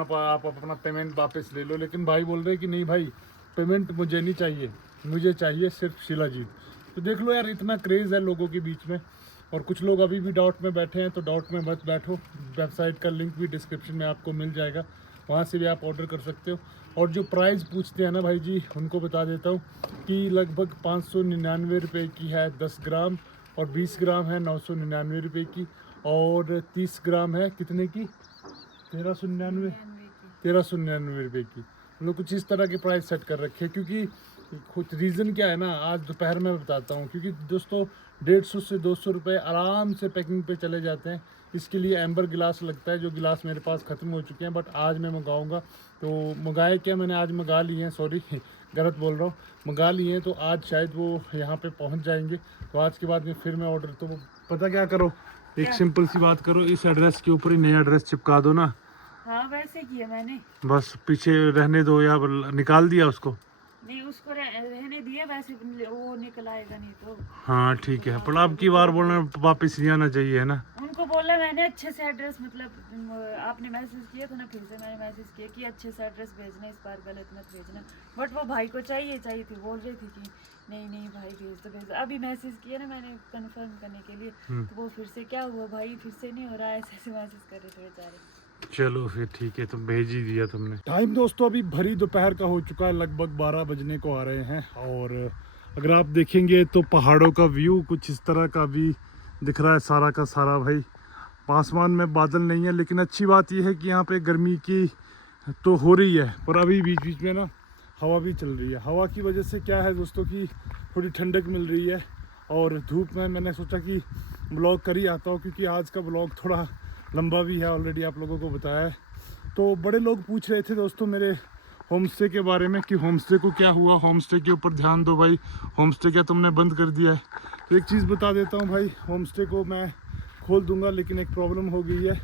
अपना पेमेंट वापस ले लो। लेकिन भाई बोल रहे कि नहीं भाई, पेमेंट मुझे नहीं चाहिए, मुझे चाहिए सिर्फ शिलाजीत। तो देख लो यार, इतना क्रेज़ है लोगों के बीच में, और कुछ लोग अभी भी डाउट में बैठे हैं, तो डाउट में मत बैठो। वेबसाइट का लिंक भी डिस्क्रिप्शन में आपको मिल जाएगा, वहाँ से भी आप ऑर्डर कर सकते हो। और जो प्राइस पूछते हैं ना भाई जी, उनको बता देता हूँ कि लगभग 599 रुपये की है 10 ग्राम, और 20 ग्राम है 999 रुपये की, और 30 ग्राम है कितने की? 1399 रुपये की। मतलब कुछ इस तरह के प्राइस सेट कर रखे हैं, क्योंकि खुद रीज़न क्या है ना, आज दोपहर में बताता हूँ। क्योंकि दोस्तों 150 से 200 रुपये आराम से पैकिंग पे चले जाते हैं। इसके लिए एम्बर गिलास लगता है, जो गिलास मेरे पास ख़त्म हो चुके हैं, बट आज मैं मंगाऊंगा। तो मंगाए क्या, मैंने आज मंगा लिए हैं, सॉरी गलत बोल रहा हूँ, मंगा लिए हैं, तो आज शायद वो यहाँ पे पहुँच जाएंगे। तो आज के बाद में फिर मैं ऑर्डर, तो पता क्या करो, एक सिंपल सी बात करो, इस एड्रेस के ऊपर ही नया एड्रेस चिपका दो ना। हाँ वैसे किया मैंने, बस पीछे रहने दो, या निकाल दिया उसको? नहीं उसको रहने दिया, वैसे वो निकल आएगा नहीं तो। हाँ ठीक है, पर अब की बार बोलना वापस नहीं आना चाहिए, है ना। उनको बोला मैंने अच्छे से एड्रेस, मतलब आपने मैसेज किया था ना, फिर से मैंने मैसेज किया कि अच्छे से एड्रेस भेजना, इस बार गलत मत भेजना। बट वो भाई को चाहिए थी, बोल रही थी कि नहीं भाई भेज तो भेज। अभी मैसेज किया ना मैंने कंफर्म करने के लिए, तो वो फिर से क्या हुआ भाई, फिर से नहीं हो रहा है, ऐसे मैसेज कर रहे थे बेचारे। चलो फिर ठीक है, तुम भेज ही दिया तुमने। टाइम दोस्तों अभी भरी दोपहर का हो चुका है, लगभग 12 बजने को आ रहे हैं। और अगर आप देखेंगे तो पहाड़ों का व्यू कुछ इस तरह का भी दिख रहा है सारा का सारा भाई। आसमान में बादल नहीं है, लेकिन अच्छी बात यह है कि यहाँ पे गर्मी की तो हो रही है, पर अभी बीच बीच में ना हवा भी चल रही है। हवा की वजह से क्या है दोस्तों कि थोड़ी ठंडक मिल रही है। और धूप में मैंने सोचा कि ब्लॉग कर ही आता हूँ, क्योंकि आज का ब्लॉग थोड़ा लंबा भी है, ऑलरेडी आप लोगों को बताया है। तो बड़े लोग पूछ रहे थे दोस्तों मेरे होम स्टे के बारे में कि होम स्टे को क्या हुआ, होम स्टे के ऊपर ध्यान दो भाई, होम स्टे क्या तुमने बंद कर दिया है। तो एक चीज़ बता देता हूँ भाई, होम स्टे को मैं खोल दूंगा, लेकिन एक प्रॉब्लम हो गई है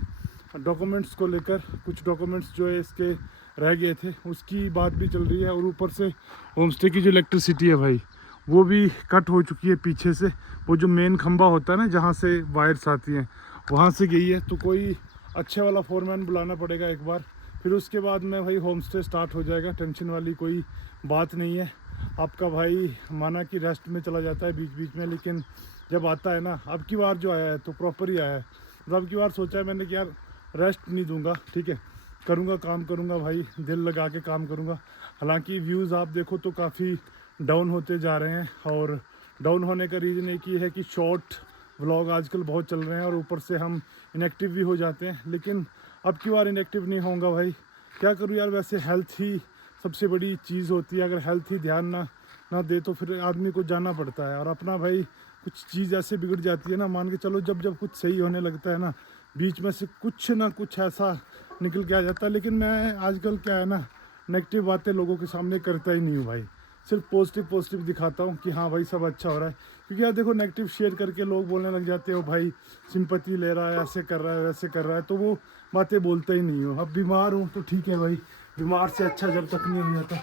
डॉक्यूमेंट्स को लेकर। कुछ डॉक्यूमेंट्स जो है इसके रह गए थे, उसकी बात भी चल रही है। और ऊपर से होम स्टे की जो इलेक्ट्रिसिटी है भाई, वो भी कट हो चुकी है पीछे से। वो जो मेन खंबा होता है ना, जहाँ से वायर्स आती हैं, वहाँ से गई है। तो कोई अच्छे वाला फोरमैन बुलाना पड़ेगा एक बार, फिर उसके बाद में भाई होम स्टे स्टार्ट हो जाएगा। टेंशन वाली कोई बात नहीं है। आपका भाई माना कि रेस्ट में चला जाता है बीच बीच में, लेकिन जब आता है ना, अब की बार जो आया है तो प्रॉपर ही आया है। तो अब की बार सोचा है मैंने कि यार रेस्ट नहीं दूंगा, ठीक है, करूँगा, काम करूँगा भाई, दिल लगा के काम करूँगा। हालांकि व्यूज़ आप देखो तो काफ़ी डाउन होते जा रहे हैं, और डाउन होने का रीज़न एक ही है कि शॉर्ट व्लॉग आजकल बहुत चल रहे हैं, और ऊपर से हम इनएक्टिव भी हो जाते हैं। लेकिन अब की बार इनएक्टिव नहीं होऊंगा भाई, क्या करूँ यार। वैसे हेल्थ ही सबसे बड़ी चीज़ होती है, अगर हेल्थ ही ध्यान ना दे तो फिर आदमी को जाना पड़ता है। और अपना भाई कुछ चीज़ ऐसे बिगड़ जाती है ना, मान के चलो जब कुछ सही होने लगता है ना, बीच में से कुछ ना कुछ ऐसा निकल के आ जाता है। लेकिन मैं आजकल क्या है ना, नेगेटिव बातें लोगों के सामने करता ही नहीं हूँ भाई, सिर्फ पॉजिटिव दिखाता हूँ कि हाँ भाई सब अच्छा हो रहा है। क्योंकि यार देखो, नेगेटिव शेयर करके लोग बोलने लग जाते हो भाई सिंपैथी ले रहा है, ऐसे कर रहा है, वैसे कर रहा है, तो वो बातें बोलता ही नहीं हो। अब बीमार हूँ तो ठीक है भाई, बीमार से अच्छा जब तक नहीं हो जाता।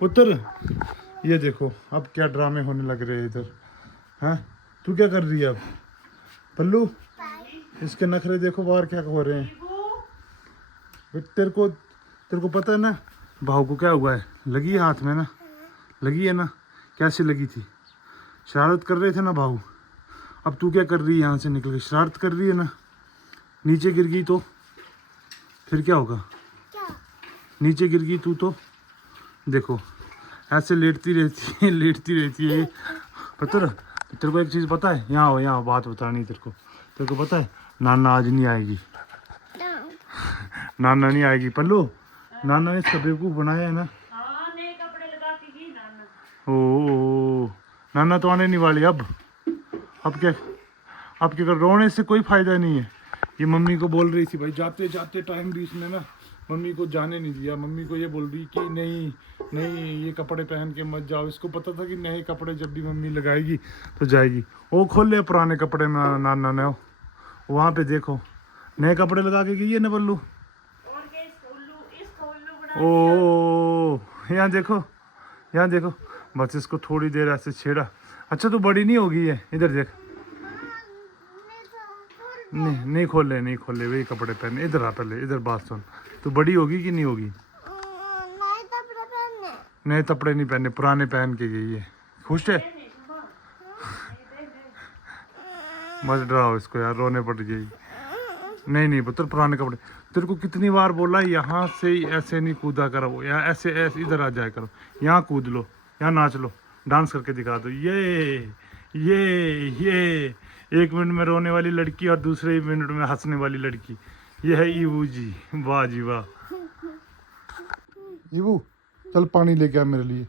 पुत्र ये देखो अब क्या ड्रामे होने लग रहे हैं इधर, हैं? तू क्या कर रही है अब पल्लू? इसके नखरे देखो बाहर क्या हो रहे हैं। तेरे को पता है ना भाव को क्या हुआ है? लगी है हाथ में ना, लगी है ना? कैसे लगी थी? शरारत कर रहे थे ना भाव। अब तू क्या कर रही है? यहाँ से निकल के शरारत कर रही है ना। नीचे गिर गई तो फिर क्या होगा? नीचे गिर गई तू तो देखो ऐसे लेटती रहती है। पता तेरे को एक चीज़ पता है? यहाँ बात बतानी तेरे को पता है, नाना आज नहीं आएगी। नाना नहीं आएगी पल्लू, नाना ने इसका बेवकूफ़ बनाया है ना। हाँ, नए कपड़े लगा के गई नाना। ओ नाना तो आने नहीं वाली अब क्या कर? रोने से कोई फायदा नहीं है। ये मम्मी को बोल रही थी भाई, जाते जाते टाइम बीच में ना मम्मी को जाने नहीं दिया। मम्मी को ये बोल रही कि नहीं ये कपड़े पहन के मत जाओ। इसको पता था कि नए कपड़े जब भी मम्मी लगाएगी तो जाएगी। वो खोल ले पुराने कपड़े में, नाना ने वहाँ पे देखो नए कपड़े लगा के गई है ना बल्लू। ओ यहाँ देखो बस इसको थोड़ी देर ऐसे छेड़ा। अच्छा तो बड़ी नहीं होगी है, इधर देख। नहीं खोले वही कपड़े पहने। इधर आ पहले, इधर बात सुन। तो बड़ी होगी कि नहीं होगी? नए कपड़े नहीं पहने, पुराने पहन के गई है। खुश है? मत डराओ इसको यार, रोने पड़ गई। नहीं पुत्र पुराने कपड़े। तेरे को कितनी बार बोला यहाँ से ऐसे नहीं कूदा करो, या ऐसे इधर आ जाया करो। यहाँ कूद लो, यहाँ नाच लो, डांस करके दिखा दो। ये 1 मिनट में रोने वाली लड़की और दूसरे मिनट में हंसने वाली लड़की, ये है ईवू जी। वाह जी वाह। ईवू चल पानी लेके आ मेरे लिए।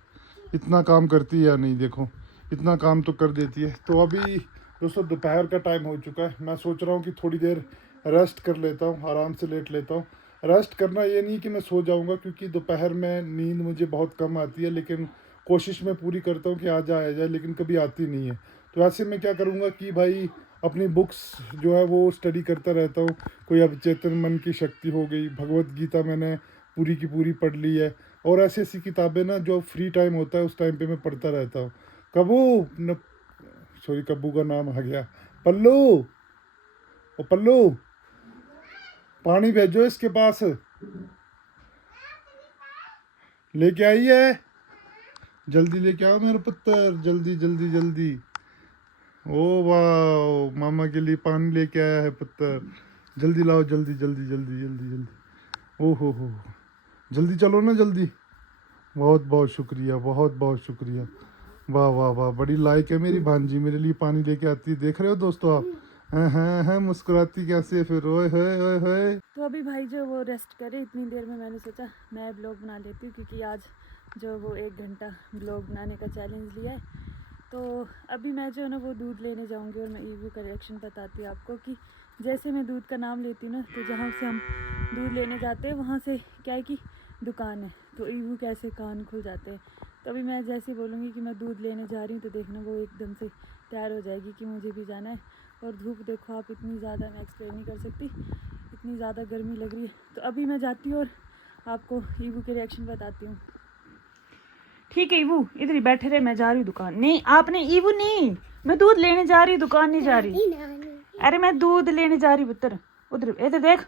इतना काम करती है या नहीं? देखो इतना काम तो कर देती है। तो अभी दोस्तों दोपहर का टाइम हो चुका है। मैं सोच रहा हूँ कि थोड़ी देर रेस्ट कर लेता हूँ, आराम से लेट लेता हूँ। रेस्ट करना ये नहीं कि मैं सो जाऊँगा, क्योंकि दोपहर में नींद मुझे बहुत कम आती है, लेकिन कोशिश मैं पूरी करता हूँ कि आ जाए, लेकिन कभी आती नहीं है। तो ऐसे में क्या करूँगा कि भाई अपनी बुक्स जो है वो स्टडी करता रहता हूँ। कोई अवचेतन मन की शक्ति हो गई, भगवत गीता मैंने पूरी की पूरी पढ़ ली है, और ऐसी किताबें ना जो फ्री टाइम होता है उस टाइम पे मैं पढ़ता रहता हूँ। कब्बू का नाम आ गया। पल्लू पानी भेजो इसके पास, लेके आई है। जल्दी लेके आओ मेरा पुत्र, जल्दी। ओ वाह, मामा के लिए पानी लेके आया है पुत्र। जल्दी लाओ, जल्दी। ओहो हो, जल्दी चलो ना जल्दी। बहुत बहुत शुक्रिया, बहुत बहुत शुक्रिया। वाह वाह वाह, बड़ी लाइक है मेरी भांजी, मेरे लिए पानी लेके आती है। देख रहे हो दोस्तों आप, हैं मुस्कुराती कैसे फिर, ओए होए ओए होए। तो अभी भाई जो वो रेस्ट करे, इतनी देर में मैंने सोचा मैं ब्लॉग बना लेती हूँ, क्योंकि आज जो वो 1 घंटा ब्लॉग बनाने का चैलेंज लिया है। तो अभी मैं जो है ना वो दूध लेने जाऊँगी, और मैं ईवू का रिएक्शन बताती हूँ आपको कि जैसे मैं दूध का नाम लेती हूँ ना, तो जहाँ से हम दूध लेने जाते हैं वहाँ से क्या है कि दुकान है, तो ईवू कैसे कान खुल जाते हैं। तो अभी मैं जैसे ही बोलूँगी कि मैं दूध लेने जा रही हूँ, तो देखना वो एकदम से तैयार हो जाएगी कि मुझे भी जाना है। और धूप देखो आप, इतनी ज़्यादा मैं एक्सप्लेन नहीं कर सकती, इतनी ज़्यादा गर्मी लग रही है। तो अभी मैं जाती हूँ और आपको ईवू के रिएक्शन बताती हूँ। ठीक है ईवू, इधर ही बैठे रहे, मैं जा रही हूँ दुकान। नहीं आपने, ईवू नहीं, मैं दूध लेने जा रही हूँ, दुकान नहीं जा रही। अरे मैं दूध लेने जा रही हूँ पुत्र। उधर इधर देख,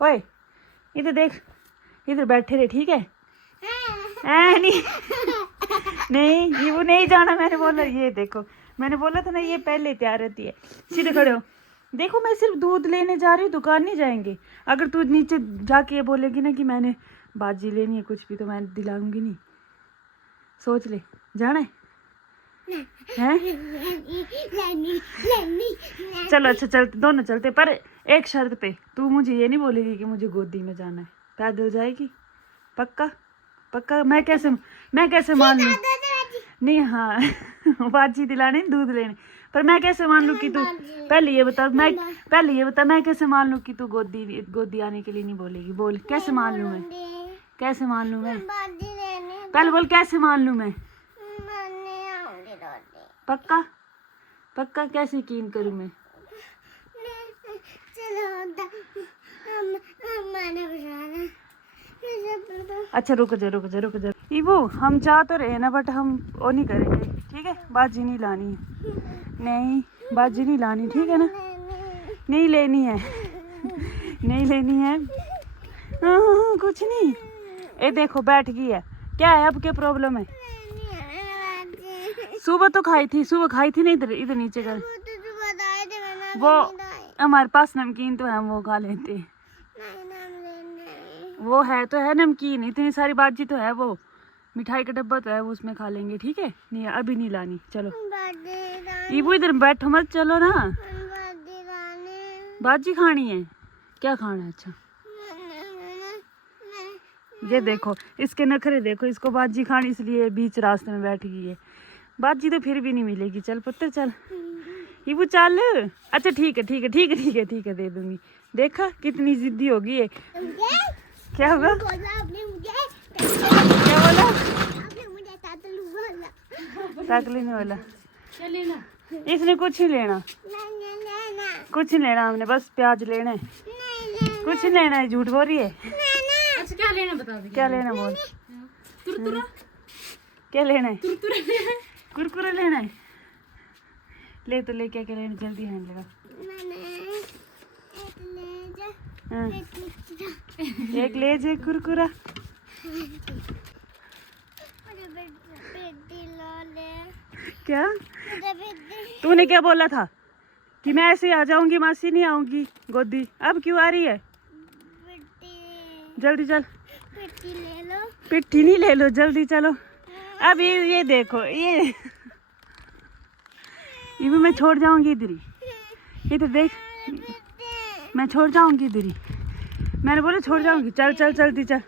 ओए इधर देख, इधर बैठे रहे, ठीक है। नहीं नहीं ईवू नहीं जाना, मैंने बोला। ये देखो, मैंने बोला था ना ये पहले तैयार रहती है। सीधे खड़े हो। देखो मैं सिर्फ दूध लेने जा रही हूँ, दुकान नहीं जाएंगे। अगर तू नीचे जाके ये बोलेगी ना कि मैंने बाजी लेनी है कुछ भी, तो मैं दिलाऊंगी नहीं। सोच ले, जाना है हैं? चलो अच्छा चलते, दोनों चलते, पर एक शर्त पे, तू मुझे ये नहीं बोलेगी कि मुझे गोदी में जाना है। पैदल जाएगी पक्का? पक्का? मैं कैसे मान लूँ? नहीं हाँ बाजी दिलाने, दूध लेने, पर मैं कैसे मान लूँ कि तू, पहले ये बता, मैं कैसे मान लूँ कि तू गोदी आने के लिए नहीं बोलेगी? बोल, कैसे मान लूँ मैं? कैसे मान लूँ मैं? पहले बोल, कैसे मान लूँ मैं? पक्का? पक्का? कैसे यकीन करूँ मैं? अच्छा रुक जा। ईवू हम चाह तो रहे ना, बट हम वो नहीं करेंगे, ठीक है? बाजी नहीं लानी है, नहीं बाजी नहीं लानी, ठीक है ना? नहीं लेनी है, नहीं लेनी है। हाँ, कुछ नहीं। ये देखो बैठ गई है, क्या है अब, क्या प्रॉब्लम है? सुबह तो खाई थी ना, इधर नीचे कर। वो हमारे पास नमकीन तो है, हम वो खा लेते हैं। वो है तो है नमकीन, इतनी सारी बाजी तो है, वो मिठाई का डब्बा तो है, वो उसमें खा लेंगे, ठीक है? नहीं अभी नहीं लानी, चलो। ईवू इधर बैठो मत, चलो ना। बाजी खानी है? क्या खाना है? अच्छा ये देखो इसके नखरे देखो, इसको बाजी खानी, इसलिए बीच रास्ते में बैठ गई है। बाजी तो फिर भी नहीं मिलेगी, चल पुत्र चल। ईवू चल। अच्छा ठीक है, दे दूंगी। देखा कितनी जिद्दी होगी ये। क्या होगा? क्या बोला? ताकली नहीं बोला, इसने कुछ नहीं लेना, कुछ नहीं लेना, हमने बस प्याज लेना है, कुछ नहीं लेना है, झूठ बोल रही है। अच्छा क्या लेना बता दे। क्या लेना बोल? क्या लेना है? कुरकुरे लेना है? ले तो ले, क्या लेना, जल्दी हैंड लगा। हाँ। एक ले जे कुरकुरा। क्या? तूने क्या बोला था कि मैं ऐसे आ जाऊंगी, मासी नहीं आऊंगी गोदी? अब क्यों आ रही है? जल्दी चल। पिट्ठी नहीं, ले लो जल्दी चलो। अब ये देखो, ये भी मैं छोड़ जाऊंगी इधर ही, इधर देख, मैं छोड़ जाऊंगी इधर ही, मैंने बोला छोड़ जाऊंगी। चल जल्दी चल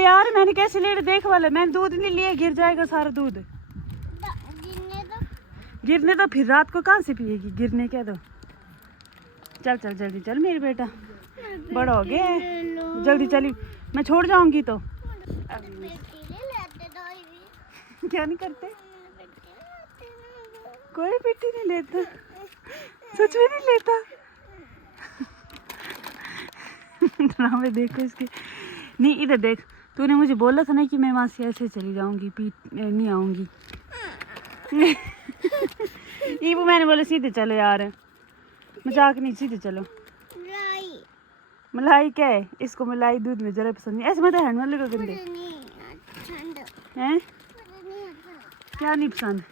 यार, मैंने कैसे ले देख वाले, मैंने दूध नहीं लिया, गिर जाएगा सारा दूध। गिरने तो फिर रात को कहाँ से पिएगी, गिरने क्या दो। चल जल्दी चल मेरी बेटा, बड़ा हो गया है, जल्दी चली, मैं छोड़ जाऊंगी तो। क्या नहीं करते? कोई पिट्टी नहीं लेता, सच में नहीं लेता। ड्रामे देखो इसके। नहीं इधर देख, तूने मुझे बोला था ना कि मैं वहाँ से ऐसे चली जाऊंगी, नहीं आऊंगी। ईवू मैंने बोला सीधे चलो यार, मजाक नहीं, सीधे चलो। मलाई क्या है? इसको मलाई दूध में जरा पसंद नहीं, ऐसे मत हैंड में लगा गंदे हैं। क्या नहीं पसंद?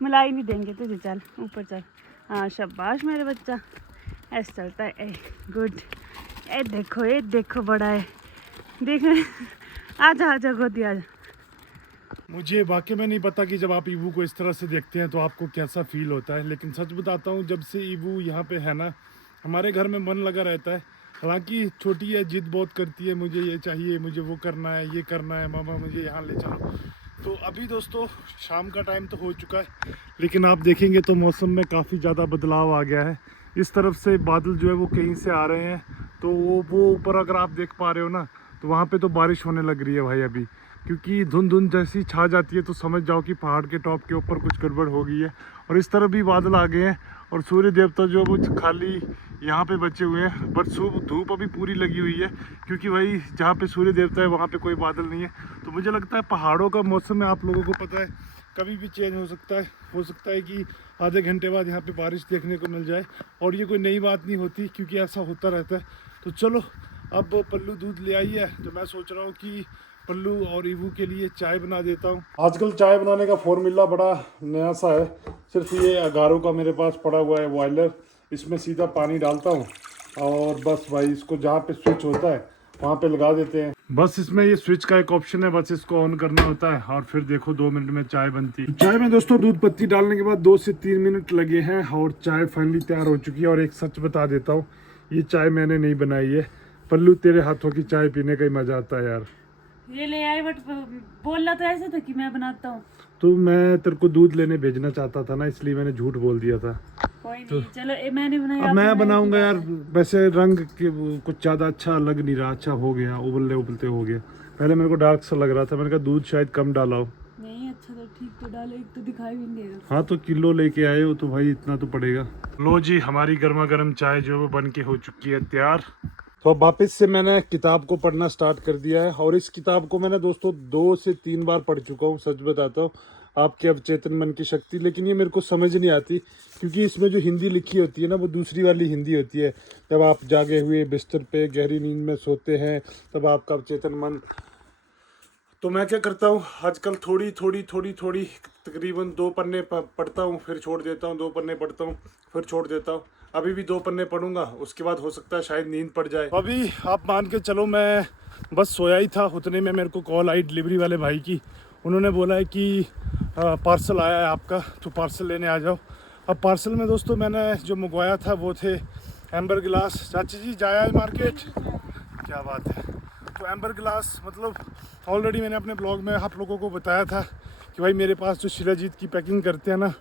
मलाई नहीं देंगे तुझे, चल ऊपर चल। हाँ शाबाश मेरे बच्चा, ऐसा चलता है। A good. ए देखो बड़ा है, देख। आजा आजा गोदी आजा। मुझे वाकई में नहीं पता कि जब आप ईवू को इस तरह से देखते हैं तो आपको कैसा फील होता है, लेकिन सच बताता हूँ, जब से ईवू यहाँ पे है ना, हमारे घर में मन लगा रहता है। हालांकि छोटी है, जिद बहुत करती है, मुझे ये चाहिए, मुझे वो करना है, ये करना है, मामा मुझे यहाँ ले चलो। तो अभी दोस्तों शाम का टाइम तो हो चुका है, लेकिन आप देखेंगे तो मौसम में काफ़ी ज़्यादा बदलाव आ गया है। इस तरफ से बादल जो है वो कहीं से आ रहे हैं, तो वो ऊपर अगर आप देख पा रहे हो ना, तो वहाँ पे तो बारिश होने लग रही है भाई अभी, क्योंकि धुंध जैसी छा जाती है तो समझ जाओ कि पहाड़ के टॉप के ऊपर कुछ गड़बड़ हो गई है। और इस तरफ भी बादल आ गए हैं और सूर्य देवता जो वो खाली यहाँ पे बचे हुए हैं, बट धूप अभी पूरी लगी हुई है, क्योंकि भाई जहाँ पे सूर्य देवता है वहाँ पे कोई बादल नहीं है। तो मुझे लगता है पहाड़ों का मौसम है, आप लोगों को पता है, कभी भी चेंज हो सकता है कि आधे घंटे बाद यहाँ पे बारिश देखने को मिल जाए, और ये कोई नई बात नहीं होती, क्योंकि ऐसा होता रहता है। तो चलो, अब पल्लू दूध ले आई है, तो मैं सोच रहा हूँ कि पल्लू और ईवू के लिए चाय बना देता हूँ। आजकल चाय बनाने का फॉर्मूला बड़ा नया सा है, सिर्फ ये अगारों का मेरे पास पड़ा हुआ है बॉयलर, इसमें सीधा पानी डालता हूँ और बस भाई इसको जहाँ पे स्विच होता है वहाँ पे लगा देते हैं। बस इसमें ये स्विच का एक ऑप्शन है, बस इसको ऑन करना होता है और फिर देखो 2 मिनट में चाय बनती है। चाय में दोस्तों दूध पत्ती डालने के बाद 2 से 3 मिनट लगे हैं और चाय फाइनली तैयार हो चुकी है। और एक सच बता देता हूँ, ये चाय मैंने नहीं बनाई है, पल्लू तेरे हाथों की चाय पीने का ही मजा आता है यार। ये ले आए, बट बोलना तो ऐसे था कि मैं बनाता हूँ। तो मैं तेरे को दूध लेने भेजना चाहता था ना, इसलिए मैंने झूठ बोल दिया था। कोई नहीं, चलो मैंने बनाया, अब मैं बनाऊंगा यार। वैसे रंग के कुछ ज़्यादा अच्छा लग नहीं रहा, अच्छा हो गया, उबलते हो गया। पहले मेरे को डार्क सा लग रहा था, मैंने कहा दूध शायद कम डाला हो। नहीं अच्छा तो ठीक तो डाले, एक तो दिखाई भी नहीं देगा। हाँ तो किलो लेके आए हो तो भाई इतना तो पड़ेगा। लो जी, हमारी गर्मा गर्म चाय जो है वो बन के हो चुकी है तैयार। तो अब वापस से मैंने किताब को पढ़ना स्टार्ट कर दिया है, और इस किताब को मैंने दोस्तों 2 से 3 बार पढ़ चुका हूँ, सच बताता हूँ, आपके अवचेतन मन की शक्ति। लेकिन ये मेरे को समझ नहीं आती, क्योंकि इसमें जो हिंदी लिखी होती है ना, वो दूसरी वाली हिंदी होती है। जब आप जागे हुए बिस्तर पे गहरी नींद में सोते हैं, तब आपका अवचेतन मन। तो मैं क्या करता हूँ आजकल, थोड़ी तकरीबन 2 पन्ने पढ़ता हूँ, फिर छोड़ देता हूँ, 2 पन्ने पढ़ता हूँ, फिर छोड़ देता हूँ। अभी भी 2 पन्ने पढ़ूंगा, उसके बाद हो सकता है शायद नींद पड़ जाए। अभी आप मान के चलो, मैं बस सोया ही था, उतने में मेरे को कॉल आई डिलीवरी वाले भाई की। उन्होंने बोला है कि पार्सल आया है आपका, तो पार्सल लेने आ जाओ। अब पार्सल में दोस्तों मैंने जो मंगवाया था वो थे एम्बर गिलास। चाची जी जाया है मार्केट, क्या बात है। तो एम्बर गिलास मतलब ऑलरेडी मैंने अपने ब्लॉग में आप लोगों को बताया था कि भाई मेरे पास जो शिलाजीत की पैकिंग करते हैं ना,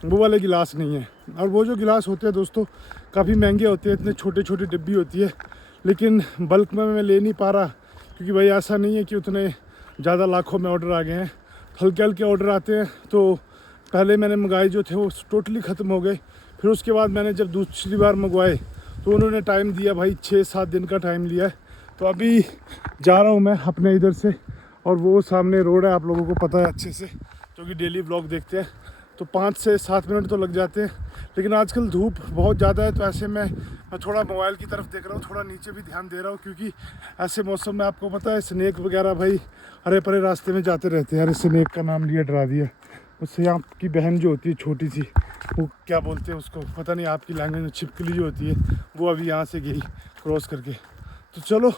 वो वाले गिलास नहीं है। और वो जो गिलास होते हैं दोस्तों काफ़ी महंगे होते हैं, इतने छोटे डिब्बी होती है, लेकिन बल्क में मैं ले नहीं पा रहा, क्योंकि भाई ऐसा नहीं है कि उतने ज़्यादा लाखों में ऑर्डर आ गए हैं, हल्के ऑर्डर आते हैं। तो पहले मैंने मंगाए जो थे वो टोटली ख़त्म हो गए, फिर उसके बाद मैंने जब दूसरी बार मंगवाए तो उन्होंने टाइम दिया भाई, 6-7 दिन का टाइम लिया है। तो अभी जा रहा हूँ मैं अपने इधर से, और वो सामने रोड है, आप लोगों को पता है अच्छे से, जो कि डेली ब्लॉग देखते हैं। तो 5 से 7 मिनट तो लग जाते हैं, लेकिन आजकल धूप बहुत ज़्यादा है, तो ऐसे में मैं थोड़ा मोबाइल की तरफ देख रहा हूँ, थोड़ा नीचे भी ध्यान दे रहा हूँ, क्योंकि ऐसे मौसम में आपको पता है स्नेक वगैरह भाई हरे परे रास्ते में जाते रहते हैं। अरे स्नेक का नाम लिया, डरा दिया। उससे यहाँ की बहन जो होती है छोटी सी, वो क्या बोलते हैं उसको, पता नहीं आपकी लैंग्वेज में, छिपकली जो होती है, वो अभी यहाँ से गई क्रॉस करके। तो चलो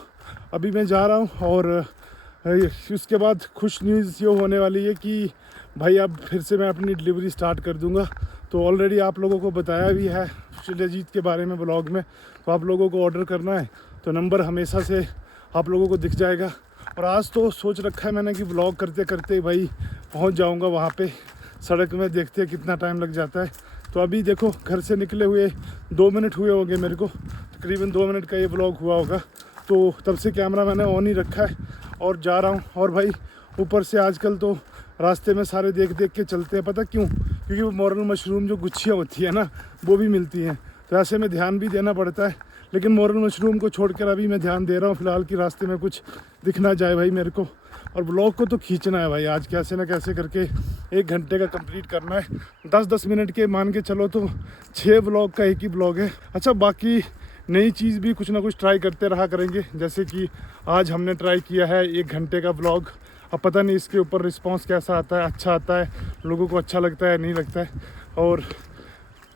अभी मैं जा रहा हूँ, और उसके बाद खुश न्यूज़ ये होने वाली है कि भाई अब फिर से मैं अपनी डिलीवरी स्टार्ट कर दूंगा। तो ऑलरेडी आप लोगों को बताया भी है शिलाजीत के बारे में ब्लॉग में, तो आप लोगों को ऑर्डर करना है तो नंबर हमेशा से आप लोगों को दिख जाएगा। और आज तो सोच रखा है मैंने कि ब्लॉग करते करते भाई पहुंच जाऊंगा वहाँ पे, सड़क में देखते हैं कितना टाइम लग जाता है। तो अभी देखो घर से निकले हुए 2 मिनट हुए होंगे मेरे को, तकरीबन 2 मिनट का ये ब्लॉग हुआ होगा। तो तब से कैमरा मैंने ऑन ही रखा है और जा रहा हूँ। और भाई ऊपर से आजकल तो रास्ते में सारे देख के चलते हैं, पता क्यों? क्योंकि वो मॉरल मशरूम जो गुच्छियाँ होती है ना, वो भी मिलती हैं, तो ऐसे में ध्यान भी देना पड़ता है। लेकिन मॉरल मशरूम को छोड़कर अभी मैं ध्यान दे रहा हूँ फ़िलहाल कि रास्ते में कुछ दिख ना जाए भाई मेरे को। और ब्लॉग को तो खींचना है भाई, आज कैसे ना कैसे करके 1 घंटे का कंप्लीट करना है। 10-10 मिनट के मान के चलो तो 6 ब्लॉग का एक ही ब्लॉग है। अच्छा, बाकी नई चीज़ भी कुछ ना कुछ ट्राई करते रहा करेंगे, जैसे कि आज हमने ट्राई किया है 1 घंटे का ब्लॉग। अब पता नहीं इसके ऊपर रिस्पांस कैसा आता है, अच्छा आता है, लोगों को अच्छा लगता है नहीं लगता है। और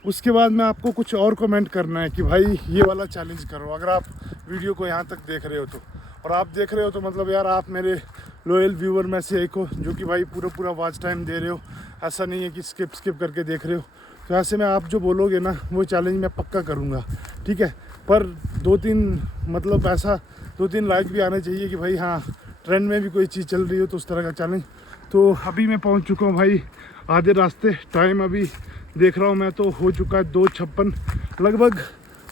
उसके बाद में आपको कुछ और कमेंट करना है कि भाई ये वाला चैलेंज करो। अगर आप वीडियो को यहाँ तक देख रहे हो तो, और आप देख रहे हो तो मतलब यार आप मेरे लॉयल व्यूअर में से एक हो जो कि भाई पूरा वॉच टाइम दे रहे हो। ऐसा नहीं है कि स्किप करके देख रहे हो। तो ऐसे में आप जो बोलोगे ना वो चैलेंज मैं पक्का करूँगा, ठीक है। पर 2-3 मतलब ऐसा 2-3 लाइक भी आने चाहिए कि भाई हाँ ट्रेंड में भी कोई चीज़ चल रही हो तो उस तरह का चैलेंज। तो अभी मैं पहुंच चुका हूं भाई आधे रास्ते। टाइम अभी देख रहा हूं मैं तो हो चुका है 2:56। लगभग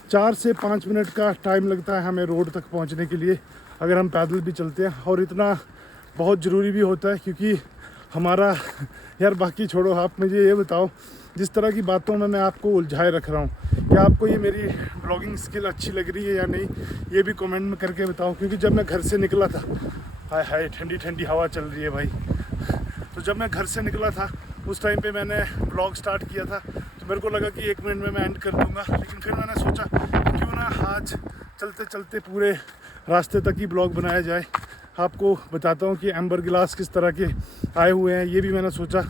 4 से 5 मिनट का टाइम लगता है हमें रोड तक पहुंचने के लिए अगर हम पैदल भी चलते हैं। और इतना बहुत ज़रूरी भी होता है क्योंकि हमारा यार बाकी छोड़ो, आप मुझे ये बताओ जिस तरह की बातों में मैं आपको उलझाए रख रहा हूँ, क्या आपको ये मेरी ब्लॉगिंग स्किल अच्छी लग रही है या नहीं, ये भी कमेंट में करके बताओ। क्योंकि जब मैं घर से निकला था, हाय हाय ठंडी हवा चल रही है भाई। तो जब मैं घर से निकला था उस टाइम पे मैंने ब्लॉग स्टार्ट किया था तो मेरे को लगा कि 1 मिनट में मैं एंड कर दूंगा। लेकिन फिर मैंने सोचा क्यों ना आज चलते चलते पूरे रास्ते तक ही ब्लॉग बनाया जाए। आपको बताता हूँ कि एम्बर गिलास किस तरह के आए हुए हैं, ये भी मैंने सोचा।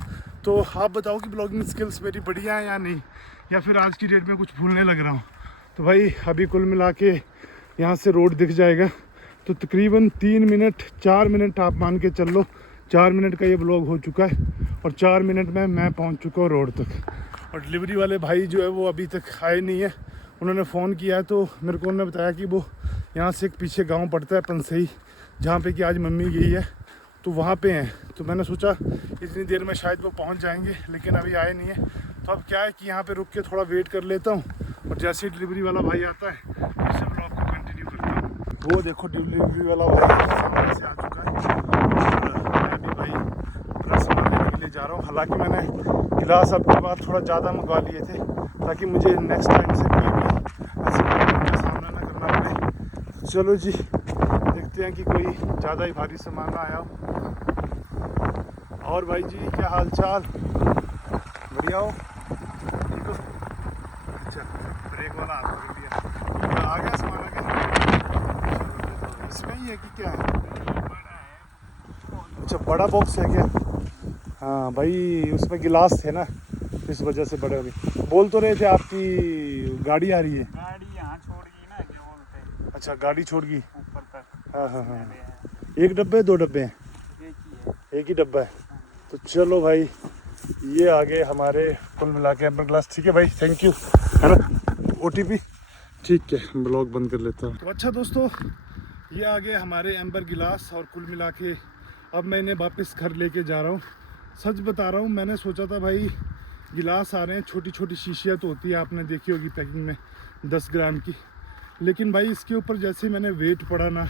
तो आप बताओ कि ब्लॉगिंग स्किल्स मेरी बढ़िया है या नहीं, या फिर आज की डेट में कुछ भूलने लग रहा हूँ। तो भाई अभी कुल मिला के यहाँ से रोड दिख जाएगा तो तकरीबन 4 मिनट आप मान के चल लो। 4 मिनट का ये ब्लॉग हो चुका है और 4 मिनट में मैं पहुँच चुका हूँ रोड तक। और डिलीवरी वाले भाई जो है वो अभी तक आए नहीं है। उन्होंने फ़ोन किया है तो मेरे को उन्होंने बताया कि वो यहाँ से एक पीछे गांव पड़ता है पंसई, जहाँ पे कि आज मम्मी गई है तो वहाँ पे हैं। तो मैंने सोचा इतनी देर में शायद वो पहुँच जाएंगे, लेकिन अभी आए नहीं है। तो अब क्या है कि यहाँ पे रुक के थोड़ा वेट कर लेता हूँ और जैसे ही डिलीवरी वाला भाई आता है उससे ब्लॉग को कंटिन्यू करता हूँ। वो देखो डिलीवरी वाला भाई सामने से आ चुका है और मैं भी भाई ड्रेस मंगाने के लिए जा रहा हूँ। हालांकि मैंने गिलास अब की बार थोड़ा ज़्यादा मंगवा लिए थे ताकि मुझे नेक्स्ट टाइम से कोई भी ऐसे प्रॉब्लम का सामना ना करना पड़े। तो चलो जी देखते हैं कि कोई ज़्यादा ही भारी सामान ना आया हो। और भाई जी क्या हाल चाल, बढ़िया हो, ठीक हो? अच्छा ब्रेक वाला हाथ पकड़ दिया, आ गया सामान, आ गया इसमें ही है कि क्या है? अच्छा बड़ा बॉक्स है क्या? हाँ भाई उसमें गिलास थे ना इस वजह से बड़े हो गए। बोल तो रहे थे आपकी गाड़ी आ रही है। गाड़ी यहाँ छोड़ गई ना ग्राउंड पे। अच्छा गाड़ी छोड़ गई ऊपर तक। हाँ। 1 डब्बे 2 डब्बे हैं? एक ही है। एक ही डब्बा है। तो चलो भाई ये आ गए हमारे कुल मिला के एम्बर ग्लास। ठीक है भाई थैंक यू, है ना OTP। ठीक है ब्लॉग बंद कर लेता हूँ। तो अच्छा दोस्तों ये आ गए हमारे एम्बर गिलास और कुल मिला के अब मैं इन्हें वापस घर लेके जा रहा हूँ। सच बता रहा हूँ, मैंने सोचा था भाई गिलास आ रहे हैं, छोटी छोटी शीशियाँ तो होती है, आपने देखी होगी पैकिंग में 10 ग्राम की। लेकिन भाई इसके ऊपर जैसे मैंने वेट पड़ा ना,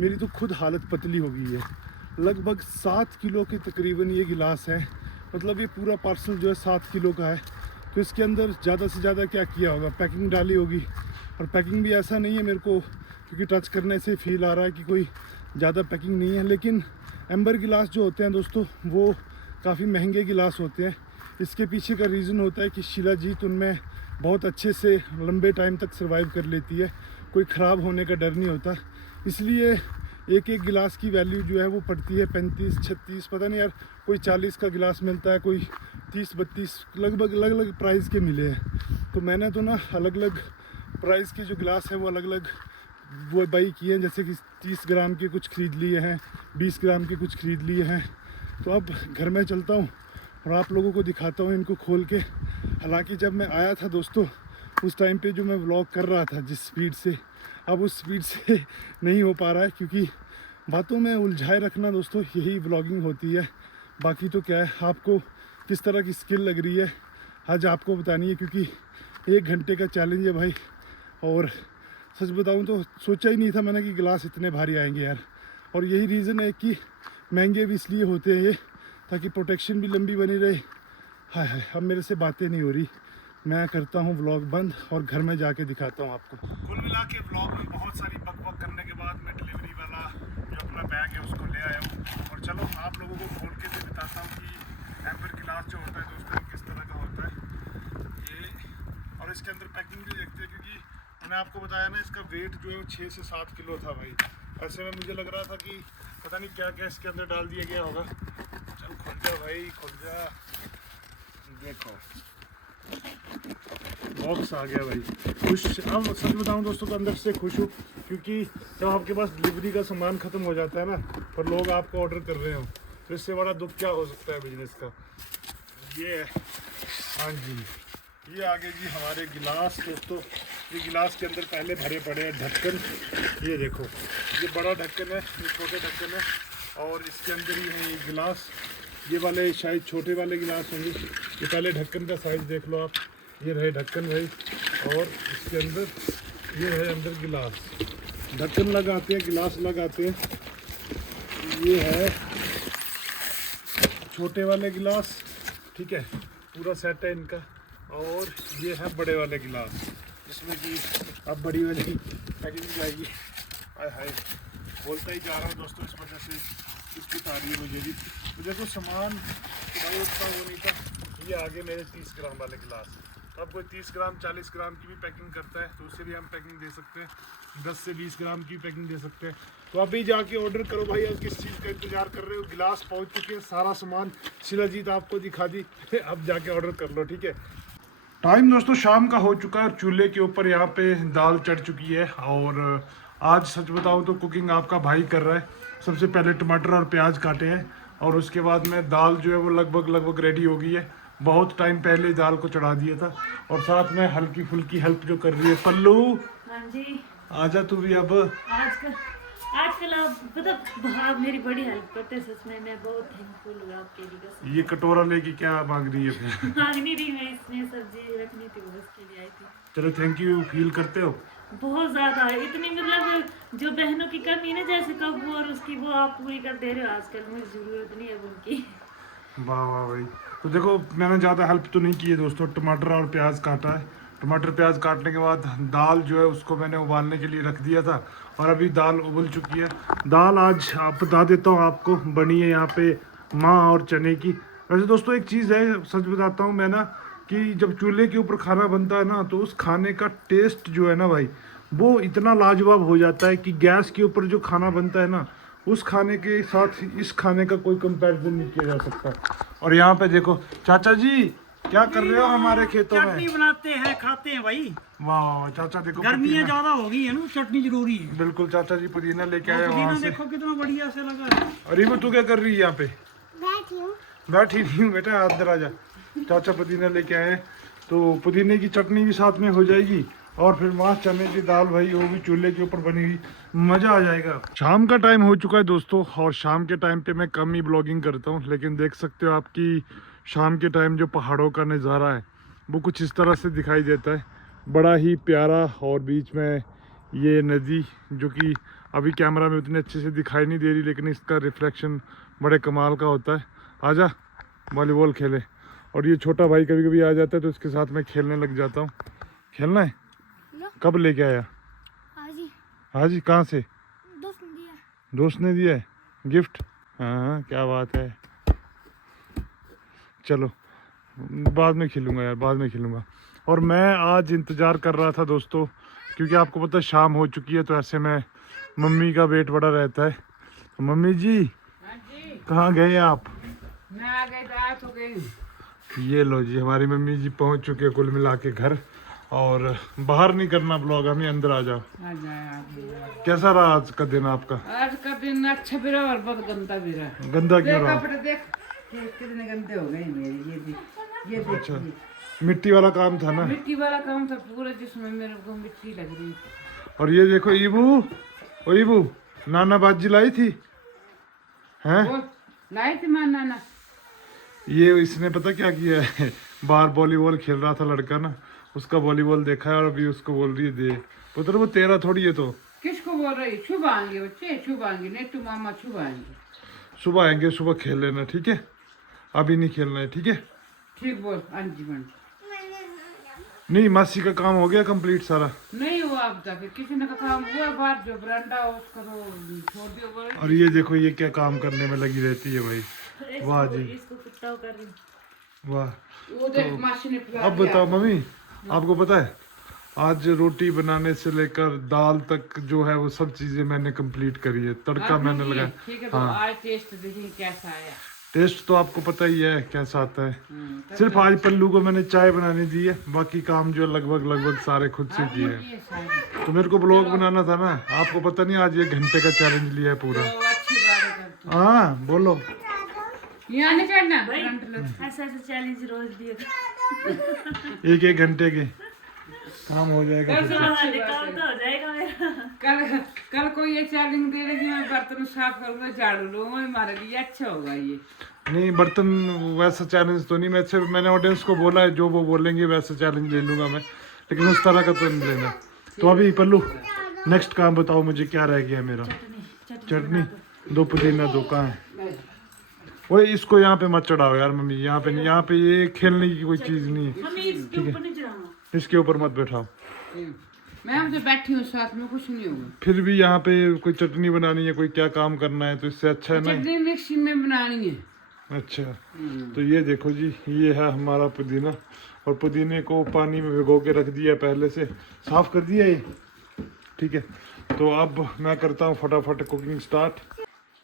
मेरी तो खुद हालत पतली हो गई है। लगभग 7 किलो के तकरीबन ये गिलास है। मतलब ये पूरा पार्सल जो है 7 किलो का है। तो इसके अंदर ज़्यादा से ज़्यादा क्या किया होगा, पैकिंग डाली होगी। और पैकिंग भी ऐसा नहीं है मेरे को, क्योंकि टच करने से फील आ रहा है कि कोई ज़्यादा पैकिंग नहीं है। लेकिन एम्बर गिलास जो होते हैं दोस्तों वो काफ़ी महंगे गिलास होते हैं। इसके पीछे का रीज़न होता है कि शिलाजीत उनमें बहुत अच्छे से लंबे टाइम तक सर्वाइव कर लेती है, कोई ख़राब होने का डर नहीं होता। इसलिए एक गिलास की वैल्यू जो है वो पड़ती है 35-36, पता नहीं यार, कोई 40 का गिलास मिलता है, कोई 30-32, लगभग अलग अलग प्राइस के मिले हैं। तो मैंने तो ना अलग अलग प्राइस के जो गिलास है वो अलग अलग वो बाई किए हैं। जैसे कि 30 ग्राम के कुछ ख़रीद लिए हैं, 20 ग्राम के कुछ ख़रीद लिए हैं। तो अब घर में चलता हूँ और आप लोगों को दिखाता हूँ इनको खोल के। हालांकि जब मैं आया था दोस्तों उस टाइम पे जो मैं व्लॉग कर रहा था जिस स्पीड से, अब उस स्पीड से नहीं हो पा रहा है, क्योंकि बातों में उलझाए रखना दोस्तों यही व्लॉगिंग होती है। बाकी तो क्या है, आपको किस तरह की स्किल लग रही है आज आपको बतानी है, क्योंकि 1 घंटे का चैलेंज है भाई। और सच बताऊं तो सोचा ही नहीं था मैंने कि गिलास इतने भारी आएंगे यार। और यही रीज़न है कि महंगे भी इसलिए होते हैं ये, ताकि प्रोटेक्शन भी लंबी बनी रहे। हाय हाय अब मेरे से बातें नहीं हो रही, मैं करता हूँ व्लॉग बंद और घर में जाके दिखाता हूँ आपको। कुल मिला के व्लॉग में बहुत सारी बकबक करने के बाद मैं डिलीवरी वाला जो अपना बैग है उसको ले आया हूँ। और चलो आप लोगों को खोल के भी बताता हूँ कि एम्बर गिलास जो होता है दोस्तों किस तरह का होता है ये। और इसके अंदर पैकिंग भी देखते हैं, क्योंकि मैंने आपको बताया ना इसका वेट जो है वो 6 से 7 किलो था भाई। ऐसे में मुझे लग रहा था कि पता नहीं क्या क्या इसके अंदर डाल दिया गया होगा। चल खुल जा भाई खुल जा, देखो बॉक्स आ गया भाई। खुश, अब सच बताऊं दोस्तों तो अंदर से खुश हूँ, क्योंकि जब आपके पास डिलीवरी का सामान ख़त्म हो जाता है ना, पर लोग आपको ऑर्डर कर रहे हो, तो इससे बड़ा दुख क्या हो सकता है बिजनेस का। ये है, हाँ जी, ये आगे जी हमारे गिलास दोस्तों। ये गिलास के अंदर पहले भरे पड़े हैं ढक्कन। ये देखो, ये बड़ा ढक्कन है, ये छोटे ढक्कन है, और इसके अंदर ही है ये गिलास। ये वाले शायद छोटे वाले गिलास होंगे। ये पहले ढक्कन का साइज देख लो आप, ये रहे ढक्कन भाई, और इसके अंदर ये है अंदर गिलास। ढक्कन लगाते हैं, गिलास लगाते हैं। ये है छोटे वाले गिलास, ठीक है, पूरा सेट है इनका। और ये है बड़े वाले गिलास, जिसमें कि अब बड़ी वाली पैकेजिंग जाएगी। हाय हाय, बोलता ही जा रहा हूँ दोस्तों, इस वजह से इसकी तारीफ मुझे भी। तो देखो सामान तो भाई उतना वो नहीं था। ये आगे मेरे 30 ग्राम वाले गिलास। तो अब कोई 30 ग्राम 40 ग्राम की भी पैकिंग करता है तो उससे भी हम पैकिंग दे सकते हैं, 10 से 20 ग्राम की पैकिंग दे सकते हैं। तो अभी जाके ऑर्डर करो भाई। अब किस चीज़ का इंतजार कर रहे हो? गिलास पहुंच चुके हैं, सारा सामान शिलाजीत आपको दिखा दी। अब जाके ऑर्डर कर लो, ठीक है। टाइम दोस्तों शाम का हो चुका है और चूल्हे के ऊपर यहाँ पे दाल चढ़ चुकी है। और आज सच बताऊँ तो कुकिंग आपका भाई कर रहा है। सबसे पहले टमाटर और प्याज काटे हैं, और उसके बाद में दाल जो है वो लगभग रेडी हो गई है। बहुत टाइम पहले ही दाल को चढ़ा दिया था, और साथ में हल्की फुल्की हेल्प जो कर रही है पल्लू। हाँ जी, आजा तू भी अब। आजकल आप मतलब आप मेरी बड़ी हेल्प करते हैं, सच में मैं बहुत थैंकफुल हूँ आपके लिए। कसम। ये कटोरा लेके क्या मांग रही है फिर? मांगनी थी मैं, इसमें सब्जी रखनी थी, वो उसके लिए आई थी। चलो थैंक यू फील करते हो? बहुत ज्यादा, इतनी मतलब जो बहनों की कमी है ना, जैसे कब और उसकी, वो आप पूरी कर दे रहे हो आजकल। मुझे जरूरत नहीं है उनकी। वाह वाह भाई। तो देखो मैंने ज़्यादा हेल्प तो नहीं की है दोस्तों। टमाटर और प्याज काटा है। टमाटर प्याज काटने के बाद दाल जो है उसको मैंने उबालने के लिए रख दिया था, और अभी दाल उबल चुकी है। दाल आज आप बता देता हूँ आपको, बनी है यहाँ पे माँ और चने की। वैसे दोस्तों एक चीज़ है, सच बताता हूँ मैं ना, कि जब चूल्हे के ऊपर खाना बनता है ना, तो उस खाने का टेस्ट जो है ना भाई, वो इतना लाजवाब हो जाता है कि गैस के ऊपर जो खाना बनता है ना, उस खाने के साथ इस खाने का कोई कंपैरिजन नहीं किया जा सकता। और यहाँ पे देखो चाचा जी क्या कर रहे हो हमारे खेतों में? चटनी बनाते हैं, खाते हैं भाई। वाह वाह चाचा देखो, गर्मियाँ पुदीना। ज्यादा हो गई है ना, चटनी जरूरी है। बिल्कुल चाचा जी पुदीना लेके आए पुदीना वहाँ से। देखो कितना बढ़िया से लगा है। अरे वो तू क्या कर रही है यहाँ पे? बैठी नहीं हूँ बेटा, अंदर आ जा। चाचा पुदीना लेके आए, तो पुदीने की चटनी भी साथ में हो जाएगी, और फिर माँ चने की दाल भाई वो भी चूल्हे के ऊपर बनी हुई, मज़ा आ जाएगा। शाम का टाइम हो चुका है दोस्तों, और शाम के टाइम पे मैं कम ही ब्लॉगिंग करता हूँ, लेकिन देख सकते हो आपकी शाम के टाइम जो पहाड़ों का नज़ारा है वो कुछ इस तरह से दिखाई देता है, बड़ा ही प्यारा। और बीच में ये नदी जो कि अभी कैमरा में उतने अच्छे से दिखाई नहीं दे रही, लेकिन इसका रिफ्लेक्शन बड़े कमाल का होता है। आजा वॉलीबॉल खेले। और ये छोटा भाई कभी कभी आ जाता है तो इसके साथ मैं खेलने लग जाता हूँ। खेलना है? कब लेके आया? आज ही? कहाँ से? दोस्त ने दिया है गिफ्ट? हाँ क्या बात है। चलो बाद में खेलूँगा यार, बाद में खेलूँगा। और मैं आज इंतज़ार कर रहा था दोस्तों, क्योंकि आपको पता है शाम हो चुकी है, तो ऐसे में मम्मी का वेट बड़ा रहता है। तो मम्मी जी हाँ जी, कहाँ गए आप? मैं आ गई तो आ तो गई। ये लो जी हमारी मम्मी जी पहुंच चुके हैं कुल मिला के घर। और बाहर नहीं करना ब्लॉग, हमें अंदर आ जाओ। आ जाए। कैसा रहा आज का दिन आपका? आज का दिन अच्छा भी रहा और बहुत गंदा भी रहा। गंदा क्यों देख रहा? कपड़े देख, ये कितने गंदे हो गए मेरे। ये देख, ये देख। अच्छा मिट्टी वाला काम था ना? मिट्टी वाला काम था पूरा, जिसमें मेरे को मिट्टी लग रही। और ये देखो ईबू, ओ ईबू नाना बाजी लाई थी हैं? बोल, लाई थी मां नाना। ये इसने पता क्या किया है, बाहर वॉलीबॉल खेल रहा था लड़का ना, उसका वॉलीबॉल देखा है और अभी उसको बोल रही है दे। पुत्र वो तेरा थोड़ी है। तो किसको बोल रही? शुभ आएंगे बच्चे, शुभ आएंगे, नेटू मामा शुभ आएंगे। सुबह आएंगे, सुबह खेल लेना ठीक है, अभी नहीं खेलना है ठीक है? ठीक बोल। हाँ जी बन। नहीं मासी का काम हो गया कंप्लीट सारा? नहीं हुआ अब तक, किसी ने का काम हुआ बाहर, जो बरांडा उसका तो छोड़ दिया बोले। और ये देखो ये क्या काम करने में लगी रहती है भाई। वाह जी, इसको कुत्ता कर रही हूँ। वाह। वो देख मासी ने पिला अब दिया। बताओ मम्मी, आपको पता है आज रोटी बनाने से लेकर दाल तक जो है वो सब चीजें मैंने कंप्लीट करी है। तड़का आपने मैंने की? लगाया। ठीक है, तो हाँ आज टेस्ट देखेंगे कैसा आया। टेस्ट तो आपको पता ही है कैसा आता है। सिर्फ आज पल्लू को मैंने चाय बनाने दी है, बाकी काम जो लगभग सारे खुद से किए हैं। ये सारी तो मेरे को ब्लॉग बनाना था ना, आपको पता नहीं आज 1 घंटे का चैलेंज लिया है पूरा। तो अच्छी बात है तब हाँ बोलो। तो। यहाँ नहीं चढ़ना फ्रंट लो। ऐसा ऐसा चैलेंज रोज दिए 1 घंटे के काम हो जाएगा फिर। काम तो हो जाएगा मेरा। कल कोई ये चैलेंज दे रही कि मैं बर्तन साफ करूंगा, झाड़ू लूंगा, हमारे लिए अच्छा होगा ये। नहीं बर्तन वैसा चैलेंज तो नहीं, मैंने ऑडियंस को बोला है जो वो बोलेंगे वैसा चैलेंज ले लूंगा मैं, लेकिन उस तरह का तो नहीं लेना। तो अभी पल्लू नेक्स्ट काम बताओ मुझे, क्या रह गया मेरा? चटनी 2 पुदीना 2 कहाँ है? वो इसको यहाँ पे मत चढ़ाओ यार मम्मी, यहाँ पे नहीं, यहाँ पे ये खेलने की कोई चीज नहीं है, मम्मी इसके ऊपर नहीं चढ़ाऊंगा। इसके ऊपर मत बैठाओ। मैं हमसे बैठी हूँ साथ में, कुछ नहीं होगा। फिर भी यहाँ पे कोई चटनी बनानी है, कोई क्या काम करना है, तो इससे अच्छा है ना। चटनी मिक्सी में बनानी है। अच्छा तो ये देखो जी, ये है हमारा पुदीना, और पुदीने को पानी में भिगो के रख दिया पहले से, साफ कर दिया ये, ठीक है। तो अब मैं करता हूँ फटाफट कुकिंग स्टार्ट।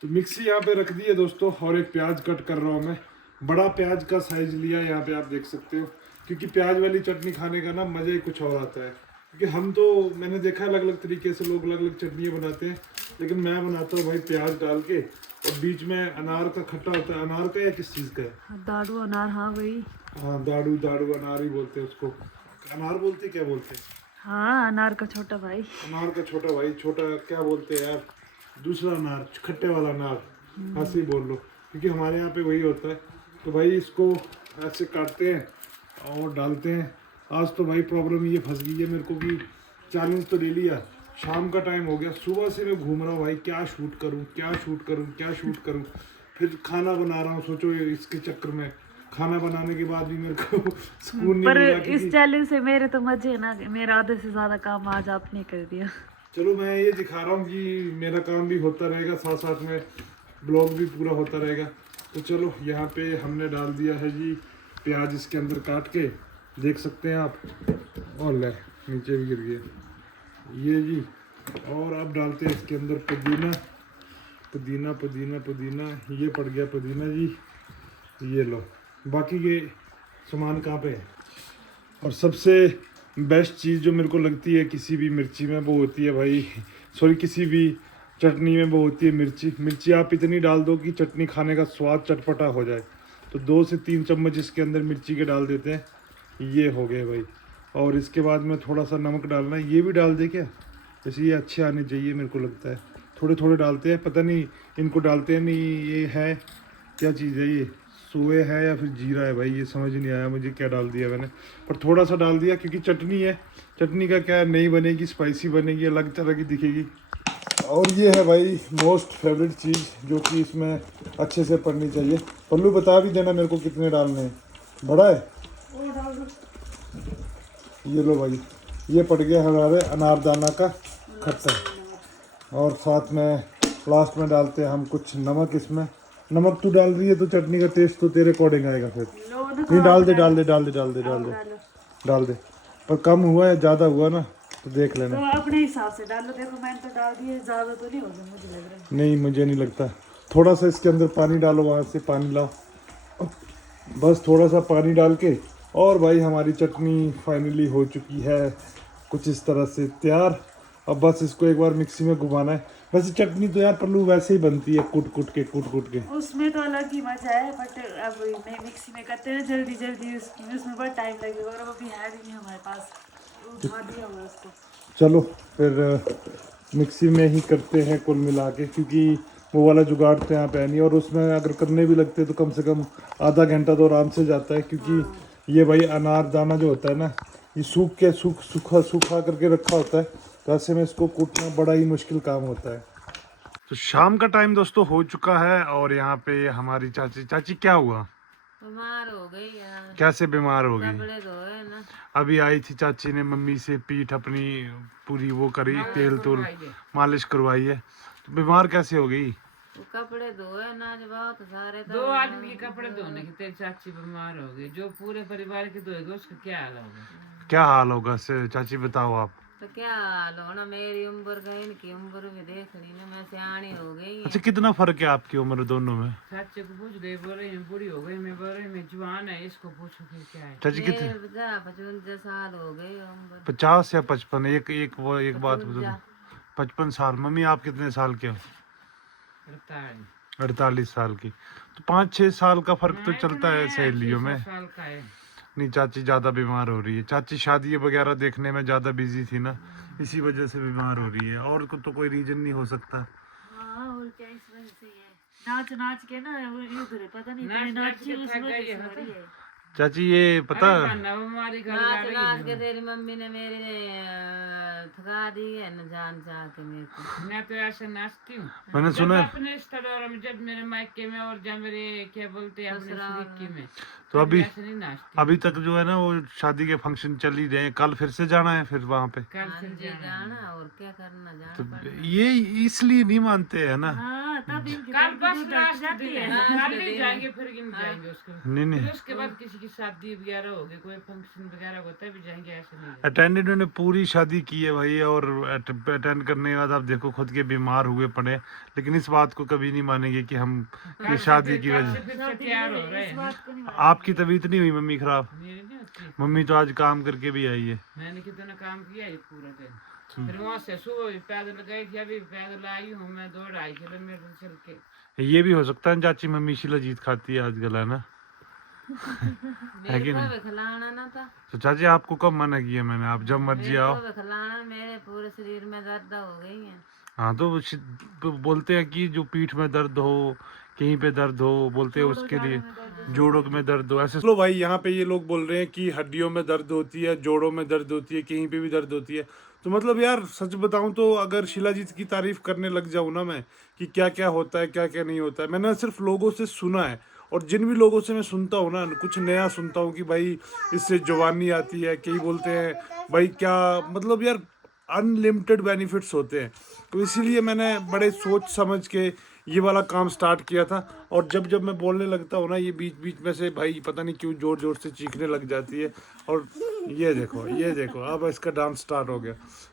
तो मिक्सी यहाँ पे रख दी है दोस्तों, और एक प्याज कट कर रहा हूँ मैं। बड़ा प्याज का साइज लिया है यहाँ पे, आप देख सकते हो, क्योंकि प्याज वाली चटनी खाने का ना मज़ा ही कुछ और आता है। क्योंकि हम तो, मैंने देखा अलग अलग तरीके से लोग अलग अलग चटनियाँ बनाते हैं, लेकिन मैं बनाता हूँ भाई प्याज डाल के, और बीच में अनार का खट्टा होता है। अनार का या किस चीज़ का है? दारू अनार, हाँ वही। हाँ दारू अनार ही बोलते हैं उसको। अनार बोलते हैं, क्या बोलते हैं? हाँ अनार का छोटा भाई। अनार का छोटा भाई, छोटा क्या बोलते हैं यार? दूसरा अनार, खट्टे वाला अनार, ऐसे ही बोल लो, क्योंकि हमारे यहाँ पे वही होता है। तो भाई इसको ऐसे काटते हैं और डालते हैं। आज तो भाई प्रॉब्लम ये फंस गई है मेरे को कि चैलेंज तो ले लिया, शाम का टाइम हो गया, सुबह से मैं घूम रहा हूँ भाई, क्या शूट करूँ क्या शूट करूँ क्या शूट करूँ। फिर खाना बना रहा हूँ, सोचो इसके चक्कर में खाना बनाने के बाद भी मेरे को सुकून नहीं पर मिला। इस चैलेंज से मेरे तो मजे है ना, मेरा आधे से ज्यादा काम आज आपने कर दिया। चलो मैं ये दिखा रहा हूँ कि मेरा काम भी होता रहेगा, साथ साथ में ब्लॉग भी पूरा होता रहेगा। तो चलो यहाँ पे हमने डाल दिया है जी प्याज, इसके अंदर काट के देख सकते हैं आप, और ले नीचे भी गिर गया ये जी। और अब डालते हैं इसके अंदर पुदीना पुदीना पुदीना पुदीना, ये पड़ गया पुदीना जी, ये लो। बाकी ये सामान कहाँ पे है? और सबसे बेस्ट चीज़ जो मेरे को लगती है किसी भी मिर्ची में, वो होती है भाई, सॉरी किसी भी चटनी में, वो होती है मिर्ची। मिर्ची आप इतनी डाल दो कि चटनी खाने का स्वाद चटपटा हो जाए। तो 2 से 3 चम्मच इसके अंदर मिर्ची के डाल देते हैं, ये हो गए भाई। और इसके बाद में थोड़ा सा नमक डालना है, ये भी डाल दे क्या? जैसे ये अच्छे आने चाहिए मेरे को लगता है, थोड़े थोड़े डालते हैं, पता नहीं इनको डालते हैं नहीं, ये है क्या चीज़ है, ये सोए है या फिर जीरा है भाई, ये समझ नहीं आया मुझे क्या डाल दिया मैंने, पर थोड़ा सा डाल दिया क्योंकि चटनी है। चटनी का क्या नहीं बनेगी, स्पाइसी बनेगी, अलग तरह की दिखेगी। और ये है भाई मोस्ट फेवरेट चीज़ जो कि इसमें अच्छे से पड़नी चाहिए। पल्लू बता भी देना मेरे को कितने डालने हैं, बड़ा है? ये लो भाई, ये पड़ गया हमारे अनारदाना का खट्टा, और साथ में लास्ट में डालते हैं हम कुछ नमक। इसमें नमक तू डाल रही है तो चटनी का टेस्ट तो तेरे अकॉर्डिंग आएगा फिर। नहीं डाल दे डाल दे डाल दे डाल दे डाल दे डाल दे, पर कम हुआ है ज़्यादा हुआ ना तो देख लेना। तो अपने हिसाब से डाल लो, देखो मैंने तो डाल दिए, ज्यादा तो नहीं होगा मुझे लग रहा है। नहीं मुझे नहीं लगता, थोड़ा सा इसके अंदर पानी डालो, वहाँ से पानी लाओ, बस थोड़ा सा पानी डाल के। और भाई हमारी चटनी फाइनली हो चुकी है कुछ इस तरह से तैयार। अब बस इसको एक बार मिक्सी में घुमाना है। वैसे चटनी तो यार पल्लू वैसे ही बनती है, कूट कूट के। उसमें तो अलग ही मजा है, बट अब मैं मिक्सी में करते हैं जल्दी जल्दी, उसमें बहुत टाइम लगेगा, और अभी है भी नहीं हमारे पास, उठा दिया हुआ उसको। चलो फिर मिक्सी में ही करते हैं कुल मिला के, क्योंकि वो वाला जुगाड़ तो यहाँ पे है नहीं, और उसमें अगर करने भी लगते तो कम से कम आधा घंटा तो आराम से जाता है। क्योंकि ये भाई अनारदाना जो होता है ना, ये सूखा करके रखा होता है, तो ऐसे में इसको कूटना बड़ा ही मुश्किल काम होता है। तो शाम का टाइम दोस्तों हो चुका है, और यहाँ पे हमारी चाची क्या हुआ? बीमार हो गई यार, कैसे बीमार हो गई? कपड़े धोए ना, अभी आई थी चाची ने मम्मी से पीठ अपनी पूरी वो करी, तेल तूल मालिश करवाई है, तो बीमार कैसे हो गई? वो कपड़े धोए ना जो बहुत सारे, 2 आदमी के कपड़े धोने की तेरी चाची बीमार हो गई, जो पूरे परिवार के धोएगा उसका क्या हाल होगा? क्या हाल होगा से चाची बताओ आप। तो क्या हाल होना, मेरी उम्र का इनकी उम्र भी देख रही ना, मैं सियानी हो गई है। अच्छा कितना फर्क है आपकी उम्र दोनों में? चाचे को पूछ गई, बोल रही मैं बूढ़ी हो गई, मैं बोल रही मैं जवान है, इसको पूछो कि क्या है। चाची कितने? 55 साल हो गई उम्र। 50 या 55? एक बात बता, 55। 55 साल। मम्मी आप कितने साल के हो? लगता है 48 साल की। तो 5-6 साल का फर्क तो चलता है सहेलियों में। 6 साल का है। नहीं चाची ज्यादा बीमार हो रही है। चाची शादी वगैरह देखने में ज्यादा बिजी थी ना, इसी वजह से बीमार हो रही है, और तो कोई रीजन नहीं हो सकता। हाँ और क्या, इस वजह से ही है। नाच नाच के ना वो इधर पता नहीं नाच कहीं नाच नाची, के उस थक वजह गई से है, हो रही है। चाची ये पता, अरे बन्ना बीमारी का लगा नाच रही नाच है। के तेरी मम्मी ने मेरे थका दी है न, जान चाह के मेरे को। मैं तो ऐसे नाचती हूँ मैंने जब सुना अपने रिश्तेदारों में, जब मेरे मायके में और जब मेरे क्या बोलते हैं अपने ससुराल शरीके में, तो तब अभी ऐसे नहीं नाचती। अभी तक जो है ना वो शादी के फंक्शन चल ही रहे हैं, कल फिर से जाना है फिर वहां पे। कल हाँ फिर जी, जाना जाना और क्या करना, तो जाना पड़ना। ये इसलिए नहीं मानते हैं ना। हाँ तब इनकी कल तब बस दूध लास्ट जाती दिन है। है, कल ही जाएंगे, फिर गिन जाएंगे उसके बाद। नहीं नहीं, फिर उसके बाद किसी की शादी वगैरह होगी, कोई फंक्शन वगैरह होता है भी जाएंगे, ऐसे नहीं जाएंगे। अटेंडेंट ने पूरी शादी की है भाई, और अटेंड करने के बाद आप देखो खुद के बीमार हुए पड़े, लेकिन इस बात को कभी नहीं मानेंगे कि हम ये शादी की कल वजह। से फिर से तैयार हो रहे इस हैं। बात को नहीं आपकी तबीयत नहीं हुई मम्मी खराब? मेरी नहीं होती। मम्मी तो आज काम करके भी आई है। मैंने कितना काम किया है पूरा दिन। फिर वहाँ से सुबह भी पैदल गई थी, अभी पैदल आई हूँ मैं 2-2.5 किलोमीटर चल के। ये भी हो सकता है चाची मम्मी शिलाजीत खाती है आजकल, है ना? मेरे कि को नहीं? भी खिलाना ना था, तो चाची आपको कब मना किया मैंने? आप जब मर्जी मेरे आओ। को भी खिलाना, मेरे पूरे शरीर में दर्द हो गई है। हाँ तो बोलते हैं कि जो पीठ में दर्द हो, कहीं पे दर्द हो, बोलते हैं उसके लिए जोड़ों में दर्द हो, ऐसे। लो भाई यहाँ पे ये लोग बोल रहे हैं कि हड्डियों में दर्द होती है, जोड़ों में दर्द होती है, कहीं पे भी दर्द होती है। तो मतलब यार सच बताऊं तो अगर शिलाजीत की तारीफ करने लग जाऊं ना मैं कि क्या क्या होता है क्या क्या नहीं होता है, मैंने सिर्फ लोगों से सुना है, और जिन भी लोगों से मैं सुनता हूँ ना कुछ नया सुनता हूँ कि भाई इससे जवानी आती है, कई बोलते हैं भाई क्या मतलब यार अनलिमिटेड बेनिफिट्स होते हैं। तो इसीलिए मैंने बड़े सोच समझ के ये वाला काम स्टार्ट किया था। और जब जब मैं बोलने लगता हूँ ना ये बीच बीच में से भाई पता नहीं क्यों जोर जोर से चीखने लग जाती है। और ये देखो अब इसका डांस स्टार्ट हो गया।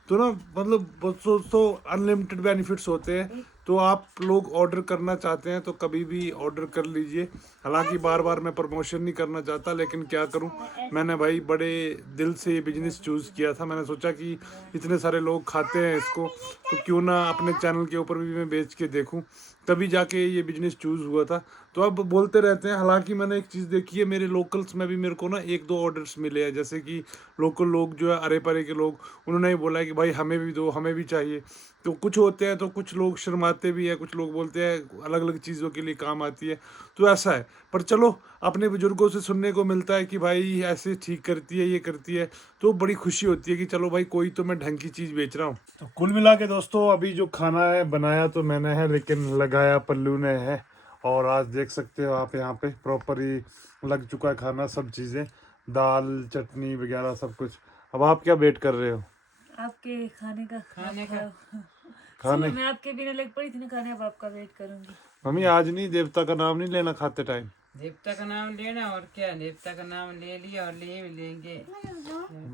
तो ना मतलब दोस्तों अनलिमिटेड बेनिफिट्स होते हैं। तो आप लोग ऑर्डर करना चाहते हैं तो कभी भी ऑर्डर कर लीजिए। हालांकि बार बार मैं प्रमोशन नहीं करना चाहता, लेकिन क्या करूं, मैंने भाई बड़े दिल से ये बिजनेस चूज़ किया था। मैंने सोचा कि इतने सारे लोग खाते हैं इसको, तो क्यों ना अपने चैनल के ऊपर भी मैं बेच के देखूं, तभी जाके ये बिजनेस चूज़ हुआ था। तो अब बोलते रहते हैं। हालांकि मैंने एक चीज़ देखी है, मेरे लोकल्स में भी मेरे को ना 1-2 ऑर्डर्स मिले हैं, जैसे कि लोकल लोग जो है अरे परे के लोग, उन्होंने ही बोला है कि भाई हमें भी दो, हमें भी चाहिए। तो कुछ होते हैं तो कुछ लोग शर्माते भी है, कुछ लोग बोलते हैं अलग अलग चीज़ों के लिए काम आती है, तो ऐसा है। पर चलो अपने बुजुर्गों से सुनने को मिलता है कि भाई ऐसे ठीक करती है, ये करती है, तो बड़ी खुशी होती है कि चलो भाई कोई तो मैं ढंग की चीज़ बेच रहा हूँ। तो कुल मिला के दोस्तों अभी जो खाना है बनाया तो मैंने है, लेकिन लगाया पल्लू ने है। और आज देख सकते हो आप यहाँ पे प्रॉपर ही लग चुका है खाना, सब चीज़ें, दाल चटनी वगैरह सब कुछ। अब आप क्या वेट कर रहे हो? आपके खाने का खाने मैं आपके बिना लग पड़ी थी ना खाने, अब आपका वेट करूंगी। मम्मी आज नहीं, देवता का नाम नहीं लेना खाते टाइम। देवता का नाम लेना और क्या, देवता का नाम ले लिया और ले भी लेंगे।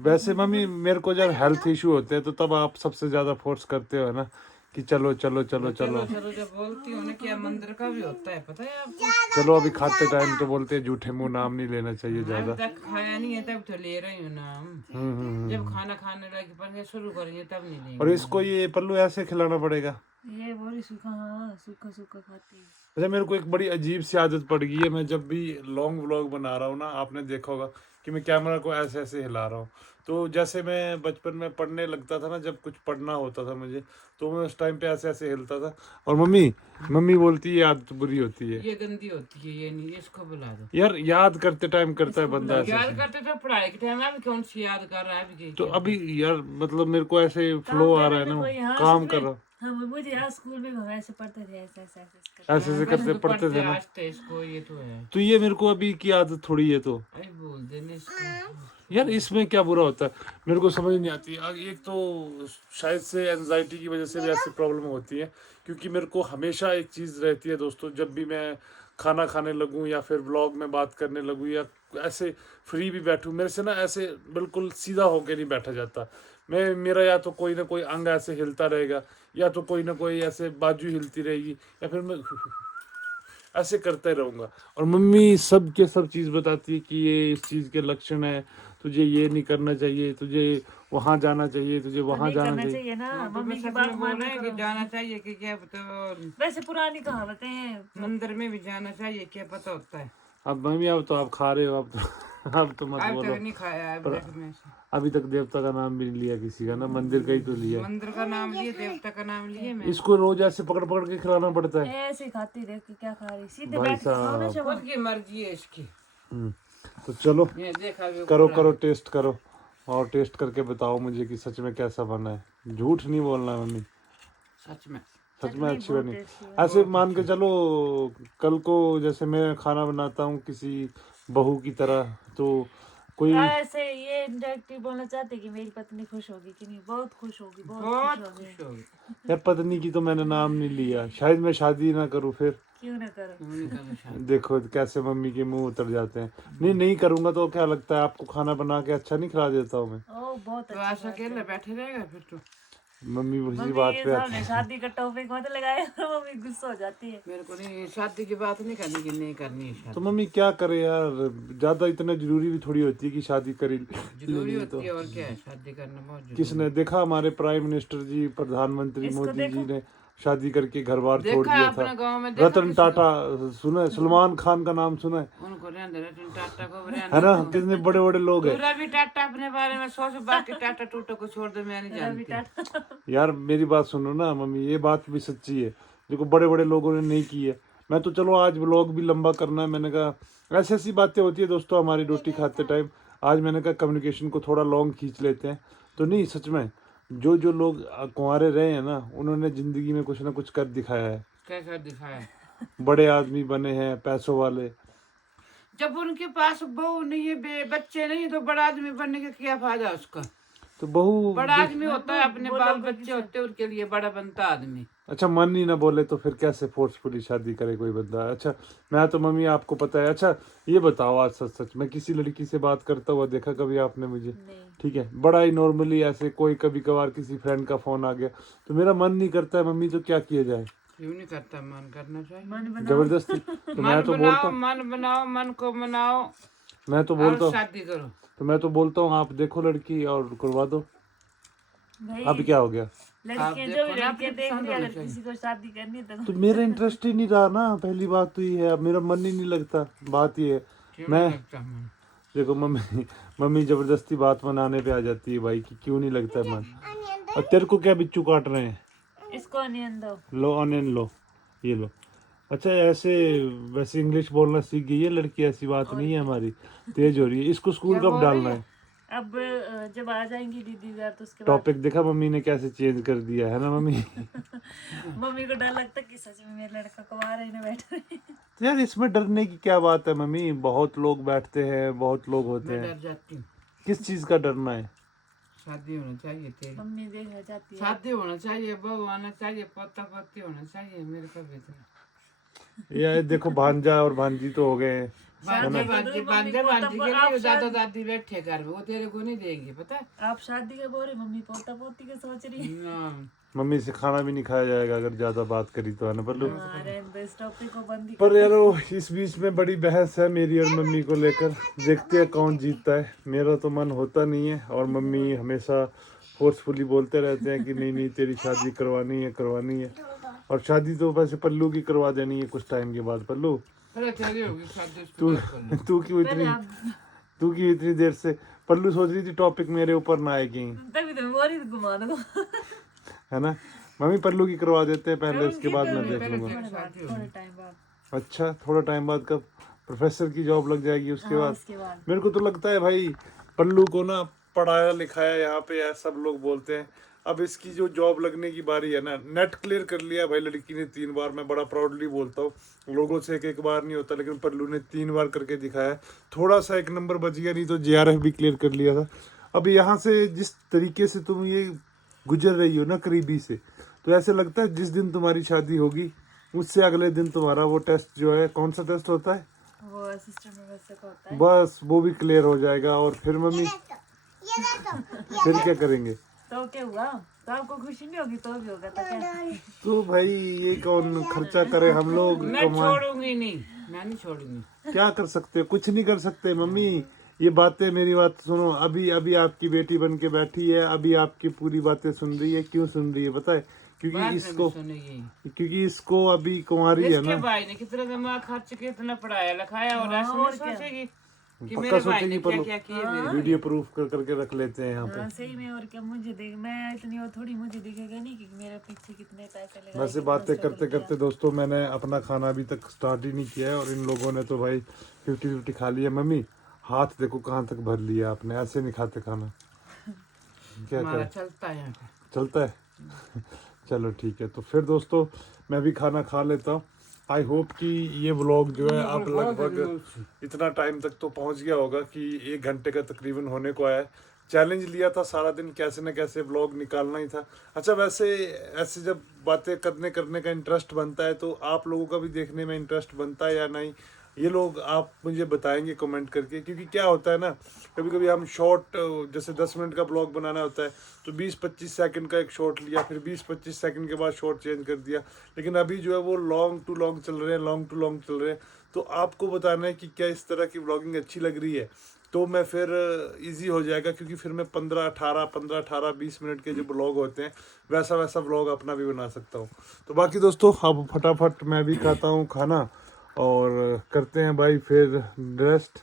वैसे मम्मी मेरे को जब हेल्थ इशू होते हैं तो तब आप सबसे ज्यादा फोर्स करते हो ना कि चलो चलो चलो चलो चलो जब बोलती हूँ ना क्या मंदिर का भी होता है पता है आपको। चलो। अभी खाते टाइम तो बोलते हैं झूठे मुंह नाम नहीं लेना चाहिए ज्यादा। अभी तक खाया नहीं है तब तो ले रही हूँ नाम। जब खाना खाने लगे पढ़ने शुरू करेंगे तब नहीं लेंगे। और इसको ये पल्लू ऐसे खिलाना पड़ेगा। ये बोली सूखा, हाँ सूखा सूखा खाती है। अच्छा मेरे को एक बड़ी अजीब सी आदत पड़ गई है, मैं जब भी लॉन्ग व्लॉग बना रहा हूँ ना, आपने देखा होगा कि मैं कैमरा को ऐसे ऐसे हिला रहा हूँ। तो जैसे मैं बचपन में पढ़ने लगता था ना, जब कुछ पढ़ना होता था मुझे, तो मैं उस टाइम पे ऐसे ऐसे हिलता था। और मम्मी बोलती है आदत बुरी होती है। ये गंदी होती है, ये नहीं, इसको बुला दो यार याद करते टाइम करता है बंदा ऐसे याद ऐसे। करते थे पढ़ाई के टाइम, अभी कौन सी याद कर रहा है अभी तो अभी यार मतलब मेरे को ऐसे फ्लो आ रहा है ना, काम कर रहा हूँ, हाँ मुझे यहाँ स्कूल में हम ऐसे पढ़ते थे, ऐसे ऐसे ऐसे ऐसे ऐसे करते पढ़ते थे ना। आज तो इसको ये तो है, तो ये मेरे को अभी की आदत थोड़ी है। तो अरे बोल देने इसको। यार इसमें क्या बुरा होता है, मेरे को समझ नहीं आती। एक तो शायद से एनजाइटी की वजह से भी ऐसी प्रॉब्लम होती है, क्योंकि मेरे को हमेशा एक चीज़ रहती है दोस्तों, जब भी मैं खाना खाने लगूं या फिर व्लॉग में बात करने लगूं या ऐसे फ्री भी बैठूं, मेरे से ना ऐसे बिल्कुल सीधा होके नहीं बैठा जाता। मेरा या तो कोई ना कोई अंग ऐसे हिलता रहेगा, या तो कोई ना कोई ऐसे बाजू हिलती रहेगी, या फिर मैं ऐसे करते रहूंगा। और मम्मी सब के सब चीज़ बताती है कि ये इस चीज़ के लक्षण है, तुझे ये नहीं करना चाहिए, तुझे वहाँ जाना चाहिए, तुझे वहाँ नहीं जाना करना चाहिए। चाहिए ना, तो मम्मी मैं की सच बात में बोल मानना रहे हैं कि करो। जाना चाहिए कि क्या पता, वैसे पुरानी कहावतें हैं। मंदिर में भी जाना चाहिए, क्या पता होता है। अब मम्मी अब तो आप खा रहे हो, अब तो मत आज बोलो। तक नहीं खाया अब तक में से। अभी तक देवता का नाम भी नहीं लिया किसी का ना, मंदिर का ही तो लिया। मंदिर का नाम लिए, देवता का नाम लिए मैं। इसको रोज ऐसे पकड़ पकड़ के खिलाना पड़ता है। ऐसे खाती देख के क्या खा रही, सीधे भाई बैठ के खाओ ना साहब। शबा। खुद की मर्जी है इसकी। तो चलो ये देखा भी करो पूरा। करो, टेस्ट करो, और टेस्ट करके बताओ मुझे कि सच में कैसा बना है। झूठ नहीं बोलना है मम्मी, सच में सच में अच्छी बहुत बनी। टेस्टी है। ऐसे मान के चलो, कल को जैसे मैं खाना बनाता हूँ किसी बहू की तरह, तो कोई ऐसे ये इंडायरेक्टली बोलना चाहते कि मेरी पत्नी खुश होगी कि नहीं, बहुत खुश होगी, बहुत बहुत खुश होगी। खुश होगी। यार पत्नी की तो मैंने नाम नहीं लिया, शायद मैं शादी ना करूँ फिर। क्यों ना करो। क्यों नहीं करना शादी? देखो कैसे मम्मी के मुंह उतर जाते हैं। नहीं करूंगा तो क्या लगता है आपको, खाना बना के अच्छा नहीं खिला देता हूँ मैं? ओ बहुत तो अच्छा ऐसा अकेले बैठे रहेगा फिर तो। मम्मी उसी मम्मी बात के पे आती सामने है। शादी का टॉपिक मत लगाए, मम्मी गुस्सा हो जाती है। मेरे को नहीं शादी की बात नहीं करनी, कि नहीं करनी है शादी। तो मम्मी क्या करे यार, ज्यादा इतना जरूरी भी थोड़ी होती है कि शादी करी जरूरी होती है, और क्या है, शादी करना बहुत जरूरी किसने देखा? हमारे प्राइम मिनिस्टर जी, प्रधानमंत्री इसको मोदी जी देखो। ने शादी करके घर बार छोड़ देखा दिया अपने था। गांव में, देखा रतन किसी को? टाटा सुना है? सलमान खान का नाम सुना है? उनको रहने दे, रतन टाटा को रहने है ना, दो। कितने बड़े बड़े लोग तू हैं। रवि टाटा अपने बारे में सोच, बाकी टाटा टूटा को छोड़ दे, मैं नहीं रवि जानती। टाटा। यार मेरी बात सुनो ना मम्मी, ये बात भी सच्ची है, देखो बड़े बड़े लोगों ने नहीं की है। मैं तो चलो आज व्लॉग भी लंबा करना है, मैंने कहा ऐसी ऐसी बातें होती है दोस्तों हमारी रोटी खाते टाइम। आज मैंने कहा कम्युनिकेशन को थोड़ा लॉन्ग खींच लेते हैं। तो नहीं, सच में जो जो लोग कुंवारे रहे हैं ना, उन्होंने जिंदगी में कुछ ना कुछ कर दिखाया है। कैसा दिखाया? बड़े आदमी बने हैं, पैसों वाले। जब उनके पास बहू नहीं है, बच्चे नहीं, तो बड़ा आदमी बनने का क्या फायदा उसका? तो बहू बड़ा आदमी होता है, अपने बाल बच्चे होते हैं, उनके लिए बड़ा बनता आदमी। अच्छा मन ही ना बोले तो फिर कैसे फोर्सफुली शादी करे कोई बंदा? अच्छा मैं तो मम्मी आपको पता है। अच्छा ये बताओ, आज सच सच मैं किसी लड़की से बात करता हुआ देखा कभी आपने मुझे? नहीं। ठीक है, बड़ा ही नॉर्मली ऐसे कोई कभी कभार किसी फ्रेंड का फोन आ गया तो मेरा मन नहीं करता है मम्मी, तो क्या किया जाए? क्यों नहीं करता? मन करना चाहिए। मन बनाओ। जबरदस्ती तो मैं मन तो बोलता बनाओ, मन बनाओ, मन को मनाओ मैं तो और बोलता हूँ शादी करो। तो मैं तो बोलता हूँ आप देखो लड़की और करवा दो। भाई अब क्या हो गया? लड़कियां आप जो भी देखो ना, लड़कियां अपनी देख पसंद रही है, होनी अगर चाहिए। किसी को शादी करनी है तो मेरा इंटरेस्ट ही नहीं रहा ना, पहली बात तो ये है, अब मेरा मन ही नहीं लगता। बात ये है क्यों मैं नहीं लगता मन? देखो मम्मी जबरदस्ती बात मनाने पे आ जाती है भाई कि क्यों नहीं लगता है मन। और तेरे को क्या बिच्चू काट रहे हैं? इसको अनियन दो। लो ऑनियन लो, ये लो। अच्छा ऐसे वैसे इंग्लिश बोलना सीख गई है लड़की, ऐसी बात नहीं है हमारी, तेज हो रही है। इसको स्कूल क्या कब बोल रही डालना है? है? अब जब आ जाएंगी दीदी घर तो उसके बाद टॉपिक देखा मम्मी ने कैसे चेंज कर दिया है ना मम्मी? मम्मी को डर लगता है कि सच में मेरा लड़का कमा रहे ना बैठ रहे। तो यार इसमें डरने की क्या बात है मम्मी? बहुत लोग बैठते हैं, बहुत लोग होते मैं हैं, डर जाती हूँ। किस चीज का डरना है? शादी होना चाहिए तेरी, मम्मी देखना चाहती है। शादी होना चाहिए, बहू आना चाहिए, पोता पोती होना चाहिए। मेरे को भी इतना ये देखो भांजा और भांजी तो हो गए हैं। भांजे भांजी भांजे भांजी के आप लिए दादा दादी बैठे घर में, वो तेरे को नहीं देंगे पता है? आप शादी के बोल रहे, मम्मी पोता पोती के सोच रही है। ना, मम्मी से खाना भी नहीं खाया जाएगा अगर ज्यादा बात करी तो, है ना पल्लू? इस टॉपिक को बंद ही पर यार वो इस बीच में बड़ी बहस है मेरी और मम्मी को लेकर, देखते हैं कौन जीतता है। मेरा तो मन होता नहीं है और मम्मी हमेशा फोर्सफुली बोलते रहते हैं कि नहीं नहीं तेरी शादी करवानी है, करवानी है। और शादी तो वैसे पल्लू की करवा देनी है कुछ टाइम के बाद। पल्लू अरे तेरी होगी शादी, उसके तू बाद कर लो। तू क्यों पहले इतनी आप तू क्यों इतनी देर से? पल्लू सोच रही थी टॉपिक मेरे ऊपर ना आएगी, तभी तो बोल रही थी घुमा दो। है ना मम्मी? पल्लू की करवा देते हैं पहले, उसके बाद मैं देख पहले लूंगा। तेरी शादी थोड़े होगी। टाइम बाद। अच्छा थोड़ा टाइम बाद कब? प्रोफेसर की जॉब लग जाएगी उसके बाद? उसके बाद मेरे को तो लगता है भाई पल्लू को ना पढ़ाया लिखाया यहाँ पे है, सब लोग बोलते हैं। अब इसकी जो जॉब लगने की बारी है ना, नेट क्लियर कर लिया भाई लड़की ने 3 बार। मैं बड़ा प्राउडली बोलता हूँ, लोगों से एक बार नहीं होता, लेकिन पल्लू ने 3 बार करके दिखाया। थोड़ा सा 1 नंबर बच गया, नहीं तो JRF भी क्लियर कर लिया था। अब यहाँ से जिस तरीके से तुम ये गुजर रही हो ना करीबी से, तो ऐसे लगता है जिस दिन तुम्हारी शादी होगी उससे अगले दिन तुम्हारा वो टेस्ट जो है, कौन सा टेस्ट होता है, वो असिस्टेंट प्रोफेसर का होता है। बस वो भी क्लियर हो जाएगा। और फिर मम्मी फिर क्या करेंगे? तो क्या हुआ? तो आपको खुशी नहीं होगी तो भी होगा तो क्या? तो भाई ये कौन खर्चा करे, हम लोग मैं छोड़ूंगी नहीं, मैं नहीं छोड़ूंगी। क्या कर सकते हो? कुछ नहीं कर सकते मम्मी। ये बातें, मेरी बात सुनो, अभी अभी आपकी बेटी बन के बैठी है, अभी आपकी पूरी बातें सुन रही है। क्यों सुन रही है पता है? क्योंकि इसको अभी कुंवारी है इसके ना, भाई ने कितना दिमाग खर्च के इतना पढ़ाया लिखाया और ऐसे नहीं सोचेगी कि पक्का मेरे भाई सोचेगी। ने पर क्या क्या किया मेरे। वीडियो प्रूफ कर करके रख लेते हैं यहाँ पे। हाँ, सही में। और क्या मुझे देख, मैं इतनी और थोड़ी मुझे दिखेगा नहीं कि मेरे पीछे कितने पैसे लगे। वैसे बातें करते करते दोस्तों मैंने अपना खाना अभी तक स्टार्ट ही नहीं किया है, और इन लोगों ने तो भाई 50-50 खा लिया। मम्मी हाथ देखो कहाँ तक भर लिया आपने, ऐसे नहीं खाते खाना। क्या हमारा करें, चलता है यहाँ पे। चलता है। चलो ठीक है, तो फिर दोस्तों मैं भी खाना खा लेता हूँ। आई होप कि ये व्लॉग जो है अब लगभग इतना टाइम तक तो पहुंच गया होगा कि 1 घंटे का तकरीबन होने को आया है। चैलेंज लिया था सारा दिन कैसे न कैसे व्लॉग निकालना ही था। अच्छा वैसे ऐसे जब बातें करने का इंटरेस्ट बनता है तो आप लोगों का भी देखने में इंटरेस्ट बनता है या नहीं, ये लोग आप मुझे बताएंगे कमेंट करके। क्योंकि क्या होता है ना, कभी कभी हम शॉर्ट जैसे 10 मिनट का ब्लॉग बनाना होता है तो 20-25 सेकंड का एक शॉर्ट लिया, फिर 20-25 सेकंड के बाद शॉर्ट चेंज कर दिया। लेकिन अभी जो है वो लॉन्ग टू लॉन्ग चल रहे हैं, लॉन्ग टू लॉन्ग चल रहे हैं। तो आपको बताना है कि क्या इस तरह की ब्लॉगिंग अच्छी लग रही है, तो मैं फिर इजी हो जाएगा। क्योंकि फिर मैं 15-18-20 मिनट के जो ब्लॉग होते हैं वैसा ब्लॉग अपना भी बना सकता हूँ। तो बाकी दोस्तों अब फटाफट मैं भी खाता हूँ खाना और करते हैं भाई फिर रेस्ट।